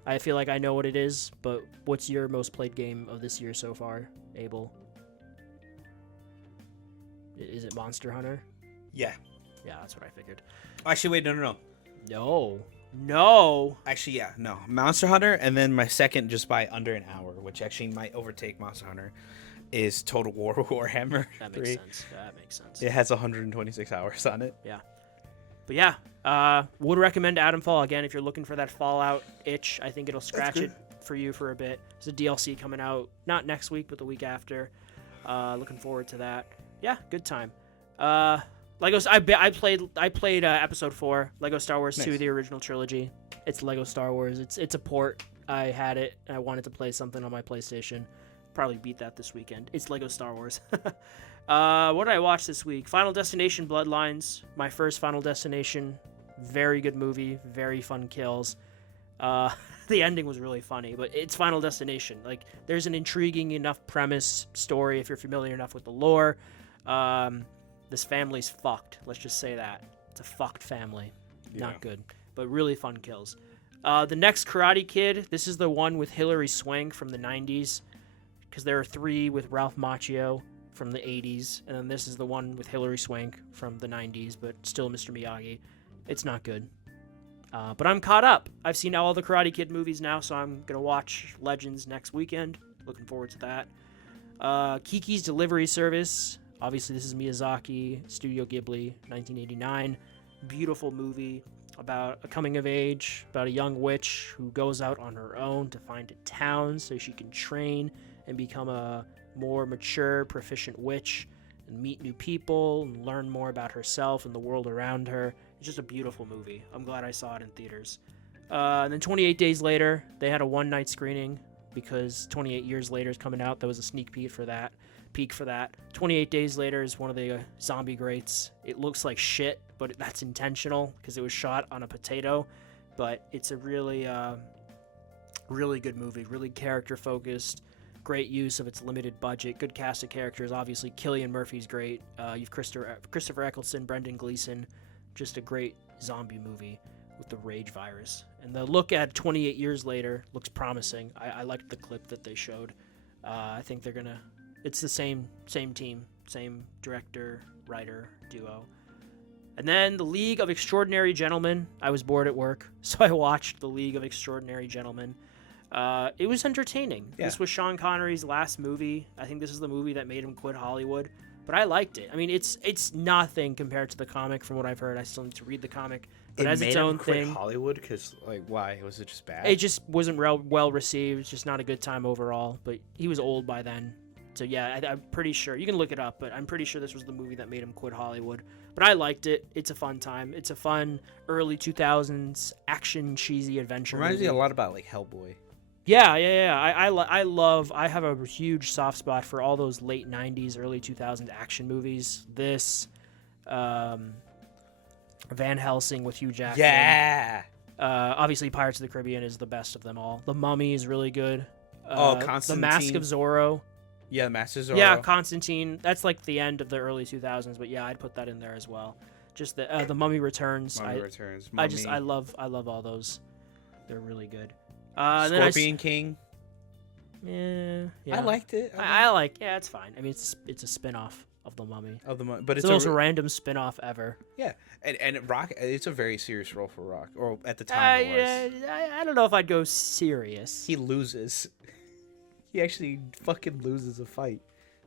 I feel like I know what it is, but what's your most played game of this year so far, Abel? Is it Monster Hunter? Yeah. Yeah, that's what I figured. Actually, wait, no. No. Actually, yeah, no. Monster Hunter, and then my second, just by under an hour, which actually might overtake Monster Hunter, is Total War Warhammer 3. That makes sense. It has 126 hours on it. Yeah. But yeah, would recommend Adamfall. Again, if you're looking for that Fallout itch, I think it'll scratch it for you for a bit. There's a DLC coming out, not next week, but the week after. Looking forward to that. Yeah, good time. Legos. I played episode 4, Lego Star Wars 2, the original trilogy. It's Lego Star Wars. It's a port. I had it. I wanted to play something on my PlayStation. Probably beat that this weekend. It's Lego Star Wars. What did I watch this week? Final Destination Bloodlines. My first Final Destination. Very good movie. Very fun kills. The ending was really funny, but it's Final Destination. Like, there's an intriguing enough premise, story, if you're familiar enough with the lore. This family's fucked. Let's just say that. It's a fucked family. Yeah. Not good, but really fun kills. The next Karate Kid. This is the one with Hilary Swank from the 90s. Because there are 3 with Ralph Macchio from the 80s, and then this is the one with Hilary Swank from the 90s, but still Mr. Miyagi. It's not good. But I'm caught up. I've seen all the Karate Kid movies now, so I'm going to watch Legends next weekend. Looking forward to that. Kiki's Delivery Service. Obviously, this is Miyazaki, Studio Ghibli, 1989. Beautiful movie about a coming of age, about a young witch who goes out on her own to find a town so she can train and become a more mature, proficient witch and meet new people and learn more about herself and the world around her. It's just a beautiful movie. I'm glad I saw it in theaters. And then 28 Days Later, they had a one-night screening because 28 Years Later is coming out. That was a sneak peek for that. 28 Days Later is one of the zombie greats. It looks like shit, but that's intentional because it was shot on a potato. But it's a really, really good movie. Really character-focused. Great use of its limited budget. Good cast of characters. Obviously, Cillian Murphy's great. You've Christopher Eccleston, Brendan Gleeson. Just a great zombie movie with the rage virus. And the look at 28 Years Later looks promising. I liked the clip that they showed. I think they're gonna. It's the same team, same director, writer duo. And then The League of Extraordinary Gentlemen. I was bored at work, so I watched The League of Extraordinary Gentlemen. It was entertaining. Yeah. This was Sean Connery's last movie. I think this is the movie that made him quit Hollywood. But I liked it. I mean, it's nothing compared to the comic from what I've heard. I still need to read the comic. But as its own thing, Hollywood, because like, why was it just bad? it just wasn't well received. It's just not a good time overall. But he was old by then, so yeah, I'm pretty sure you can look it up. But I'm pretty sure this was the movie that made him quit Hollywood. But I liked it. It's a fun time. It's a fun early 2000s action cheesy adventure. Reminds movie. me a lot about like Hellboy. Yeah. I have a huge soft spot for all those late 90s, early 2000s action movies. This, Van Helsing with Hugh Jackman. Yeah. Obviously, Pirates of the Caribbean is the best of them all. The Mummy is really good. Constantine. The Mask of Zorro. Yeah, the Mask of Zorro. Yeah, Constantine. That's like the end of the early 2000s, but yeah, I'd put that in there as well. Just the Mummy Returns. Returns. Mummy. I love all those. They're really good. Scorpion King. Yeah. I liked it. Yeah, it's fine. I mean, it's a spin-off of the Mummy. But it's the most random spin-off ever. Yeah, and Rock. It's a very serious role for Rock, or at the time it was. I don't know if I'd go serious. He loses. He actually fucking loses a fight.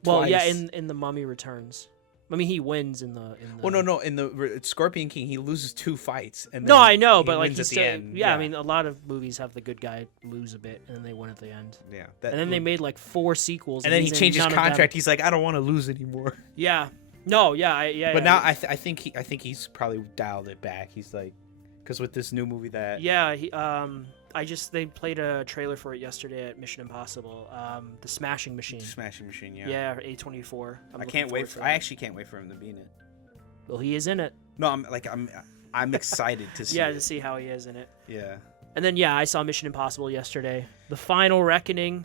Well, twice. yeah, in the Mummy Returns. I mean, he wins in the. Well, no. In the Scorpion King, he loses 2 fights, and then no, I know, but like wins he's at the end. Yeah, I mean, a lot of movies have the good guy lose a bit, and then they win at the end. Yeah, and then they made like 4 sequels, and then he changed his contract. He's like, I don't want to lose anymore. Yeah. No. Yeah. But now I think he's probably dialed it back. He's like, because with this new movie that. Yeah. They played a trailer for it yesterday at Mission Impossible. The Smashing Machine. Smashing Machine, yeah. Yeah, A24. I can't wait I actually can't wait for him to be in it. Well, he is in it. No, I'm excited to see. Yeah, to see how he is in it. Yeah. And then I saw Mission Impossible yesterday. The Final Reckoning.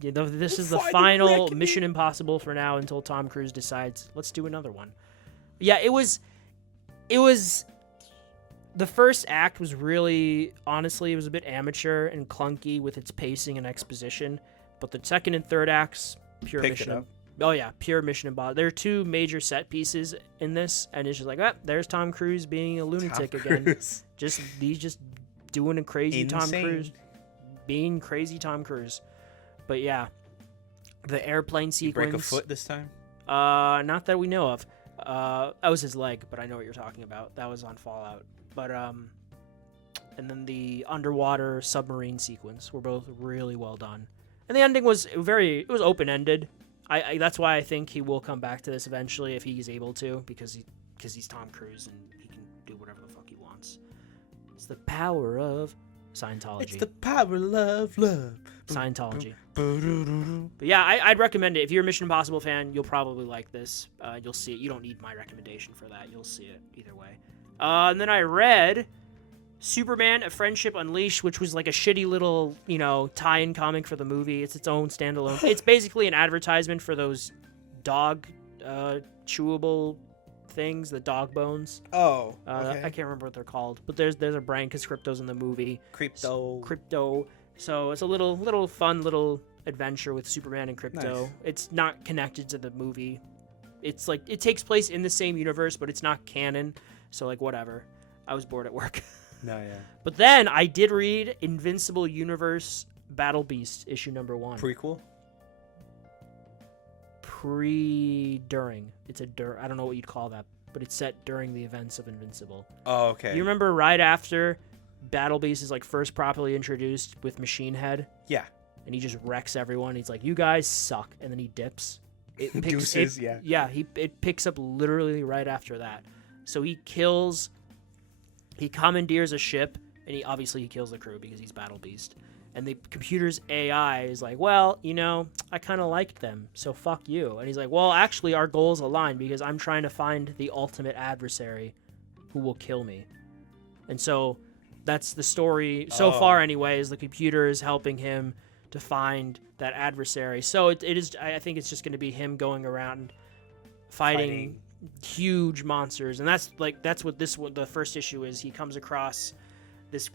This is the final Mission Impossible for now until Tom Cruise decides let's do another one. Yeah, it was. The first act was really, honestly, it was a bit amateur and clunky with its pacing and exposition. But the second and third acts, pure Mission. Oh yeah, pure Mission Impossible. There are 2 major set pieces in this, and it's just like, there's Tom Cruise being a lunatic again. He's just doing a crazy Tom Cruise, being crazy Tom Cruise. But yeah, the airplane sequence. He break a foot this time? Not that we know of. That was his leg, but I know what you're talking about. That was on Fallout. But and then the underwater submarine sequence were both really well done, and the ending was open ended. That's why I think he will come back to this eventually if he's able to, because he's Tom Cruise and he can do whatever the fuck he wants. It's the power of Scientology. It's the power of love. Scientology. But yeah, I'd recommend it. If you're a Mission Impossible fan, you'll probably like this. You'll see it. You don't need my recommendation for that. You'll see it either way. And then I read Superman: A Friendship Unleashed, which was like a shitty little, tie-in comic for the movie. It's its own standalone. It's basically an advertisement for those dog chewable things, the dog bones. Oh, okay. I can't remember what they're called, but there's a brand because Crypto's in the movie. Crypto. So it's a little fun little adventure with Superman and Crypto. Nice. It's not connected to the movie. It's like it takes place in the same universe, but it's not canon. So like whatever. I was bored at work. No, yeah. But then I did read Invincible Universe Battle Beast issue number 1. Prequel? During. It's I don't know what you'd call that, but it's set during the events of Invincible. Oh, okay. You remember right after Battle Beast is like first properly introduced with Machine Head? Yeah. And he just wrecks everyone. He's like, "You guys suck," and then he dips. It picks up literally right after that. So he commandeers a ship, and he kills the crew because he's Battle Beast. And the computer's AI is like, well, I kind of liked them, so fuck you. And he's like, well, actually, our goals align because I'm trying to find the ultimate adversary who will kill me. And so that's the story so far anyway, is the computer is helping him to find that adversary. So it is. I think it's just going to be him going around fighting huge monsters, and that's what the first issue is. He comes across this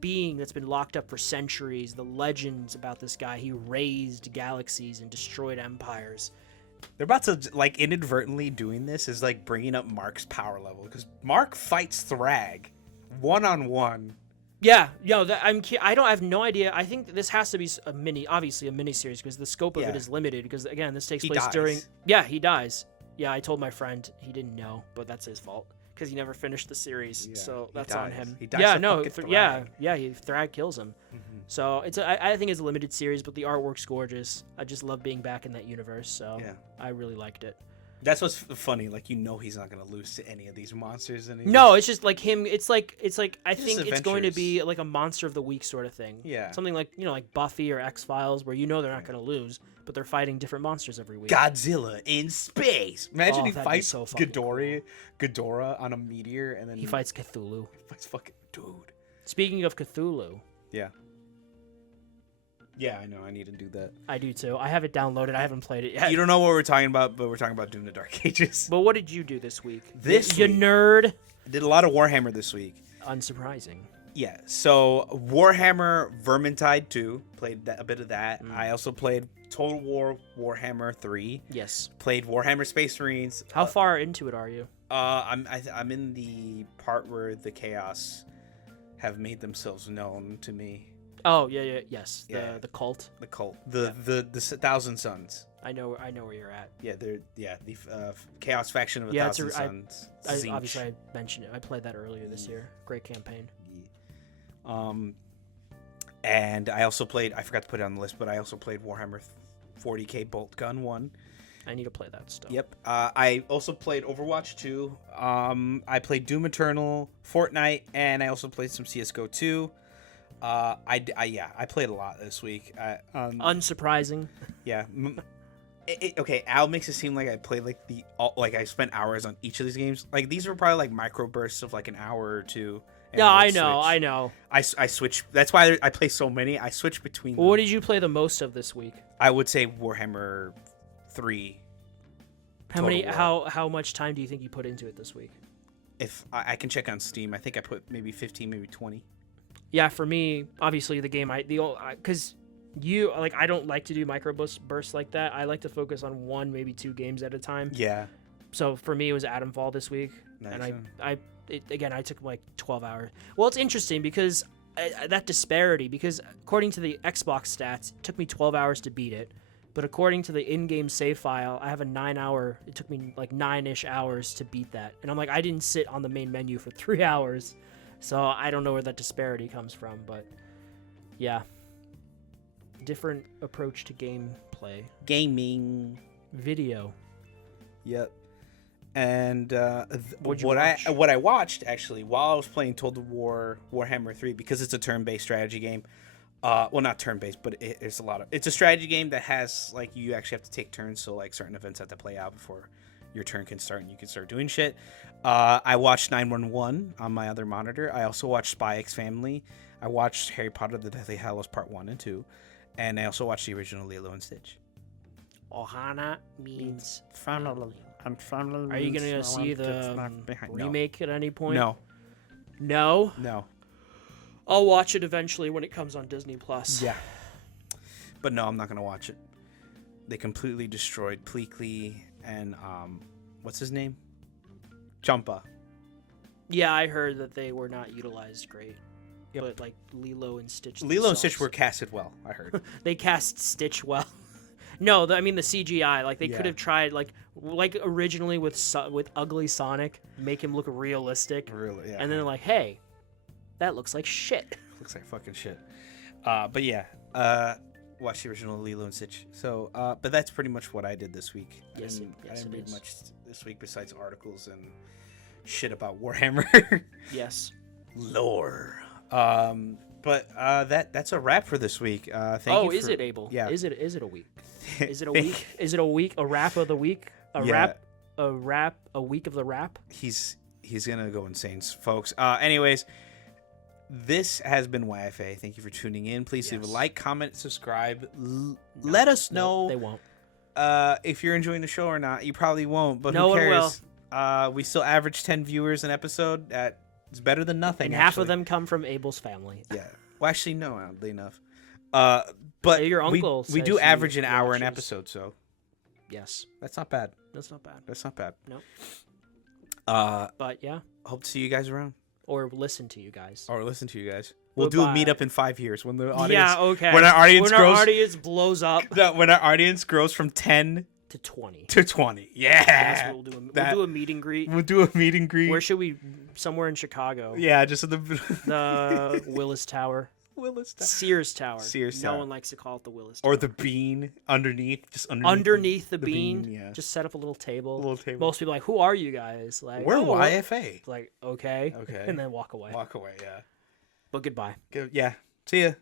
being that's been locked up for centuries. The legends about this guy. He raised galaxies and destroyed empires. They're about to inadvertently doing this is bringing up Mark's power level, because Mark fights Thrag one-on-one. Yeah, I don't have no idea. I think this has to be obviously a mini series because the scope of it is limited. Because again, this takes place during. Yeah, he dies. Yeah, I told my friend he didn't know, but that's his fault because he never finished the series. Yeah, so that's on him. He dies Thrag kills him. Mm-hmm. So I think it's a limited series, but the artwork's gorgeous. I just love being back in that universe. So I really liked it. That's what's funny. Like, he's not gonna lose to any of these monsters. No, it's just like him. It's like I think it's going to be like a monster of the week sort of thing. Yeah, something like like Buffy or X-Files, where they're not gonna lose, but they're fighting different monsters every week. Godzilla in space. Imagine he fights Ghidorah on a meteor, and then he fights Cthulhu. He fights fucking dude. Speaking of Cthulhu. Yeah. Yeah, I know. I need to do that. I do too. I have it downloaded. I haven't played it yet. You don't know what we're talking about, but we're talking about Doom: The Dark Ages. But what did you do this week? You nerd. I did a lot of Warhammer this week. Unsurprising. Yeah. So Warhammer Vermintide 2, played a bit of that. I also played Total War Warhammer 3. Yes. Played Warhammer Space Marines. How far into it are you? I'm in the part where the Chaos have made themselves known to me. Oh yes. The cult. The cult. The Thousand Suns. I know where you're at. Yeah, the Chaos faction of the Thousand Suns. Obviously, I mentioned it. I played that earlier this year. Great campaign. And I also played. I forgot to put it on the list, but I also played Warhammer 40K Bolt Gun 1. I need to play that stuff. Yep. I also played Overwatch 2. I played Doom Eternal, Fortnite, and I also played some CS:GO 2. I played a lot this week. Unsurprising. Yeah. Okay, Al makes it seem like I played like I spent hours on each of these games. Like, these were probably like micro bursts of like an hour or two. Yeah, I know. I switch. That's why I play so many. I switch between them. What did you play the most of this week? I would say Warhammer 3. How much time do you think you put into it this week? If I can check on Steam, I think I put maybe 15, maybe 20. Yeah, for me, obviously the game because I don't like to do micro bursts like that. I like to focus on one, maybe two games at a time. Yeah. So for me, it was Atomfall this week, nice. And I took like 12 hours. Well, it's interesting because that disparity, because according to the Xbox stats, it took me 12 hours to beat it, but according to the in-game save file, I have a 9-hour. It took me like 9-ish hours to beat that, and I'm like, I didn't sit on the main menu for 3 hours. So I don't know where that disparity comes from, but yeah. Different approach to gameplay. Gaming. Video. Yep. And what I watched actually while I was playing Total War Warhammer 3, because it's a turn-based strategy game. Well, not turn-based, but it's a strategy game that has like you actually have to take turns, so like certain events have to play out before your turn can start and you can start doing shit. I watched 911 on my other monitor. I also watched Spy X Family. I watched Harry Potter: The Deathly Hallows Part 1 and 2. And I also watched the original Lilo and Stitch. Ohana means family. And family. Are you going to see the remake at any point? No. No? No. I'll watch it eventually when it comes on Disney+. Yeah. But no, I'm not going to watch it. They completely destroyed Pleakley and, what's his name? Champa. Yeah, I heard that they were not utilized great. Yep. But like Lilo and Stitch. Lilo and Stitch were casted well, I heard. They cast Stitch well. No, I mean the CGI. Like they could have tried like originally with ugly Sonic, make him look realistic. Really, yeah. And then they're like, hey, that looks like shit. Looks like fucking shit. But yeah, watch the original Lilo and Stitch. So, but that's pretty much what I did this week. Yes, I didn't read much this week besides articles and shit about Warhammer. Yes. Lore. But that's a wrap for this week. Is it, Abel? Yeah. Is it a week? Is it a week? Is it a week? A wrap of the week? A week of the wrap? He's gonna go insane, folks. Anyways, this has been YFA. Thank you for tuning in. Please leave a like, comment, subscribe. Let us know. They won't. If you're enjoying the show or not. You probably won't, but no who cares? One will. We still average 10 viewers an episode. It's better than nothing. And half of them come from Abel's family. Yeah. Well, actually, no, oddly enough. But your uncle we do average an hour an episode, so yes, that's not bad. That's not bad. That's not bad. No. But yeah, hope to see you guys around, or listen to you guys. We'll do a Goodbye. meetup in 5 years when the audience. Yeah, okay. When our audience blows up when our audience grows from 10 to 20. to 20. Yeah. That's what we'll do. We'll do a meet and greet. We'll do a meet and greet. Where should we? Somewhere in Chicago. Yeah, just at The Willis Tower. Sears Tower. No one likes to call it the Willis Tower. Or the bean underneath. Just underneath the bean. Yeah. Just set up a little table. Most people are like, who are you guys? Like, we're YFA. Like, okay. Okay. And then walk away. Yeah. But goodbye. Yeah. See ya.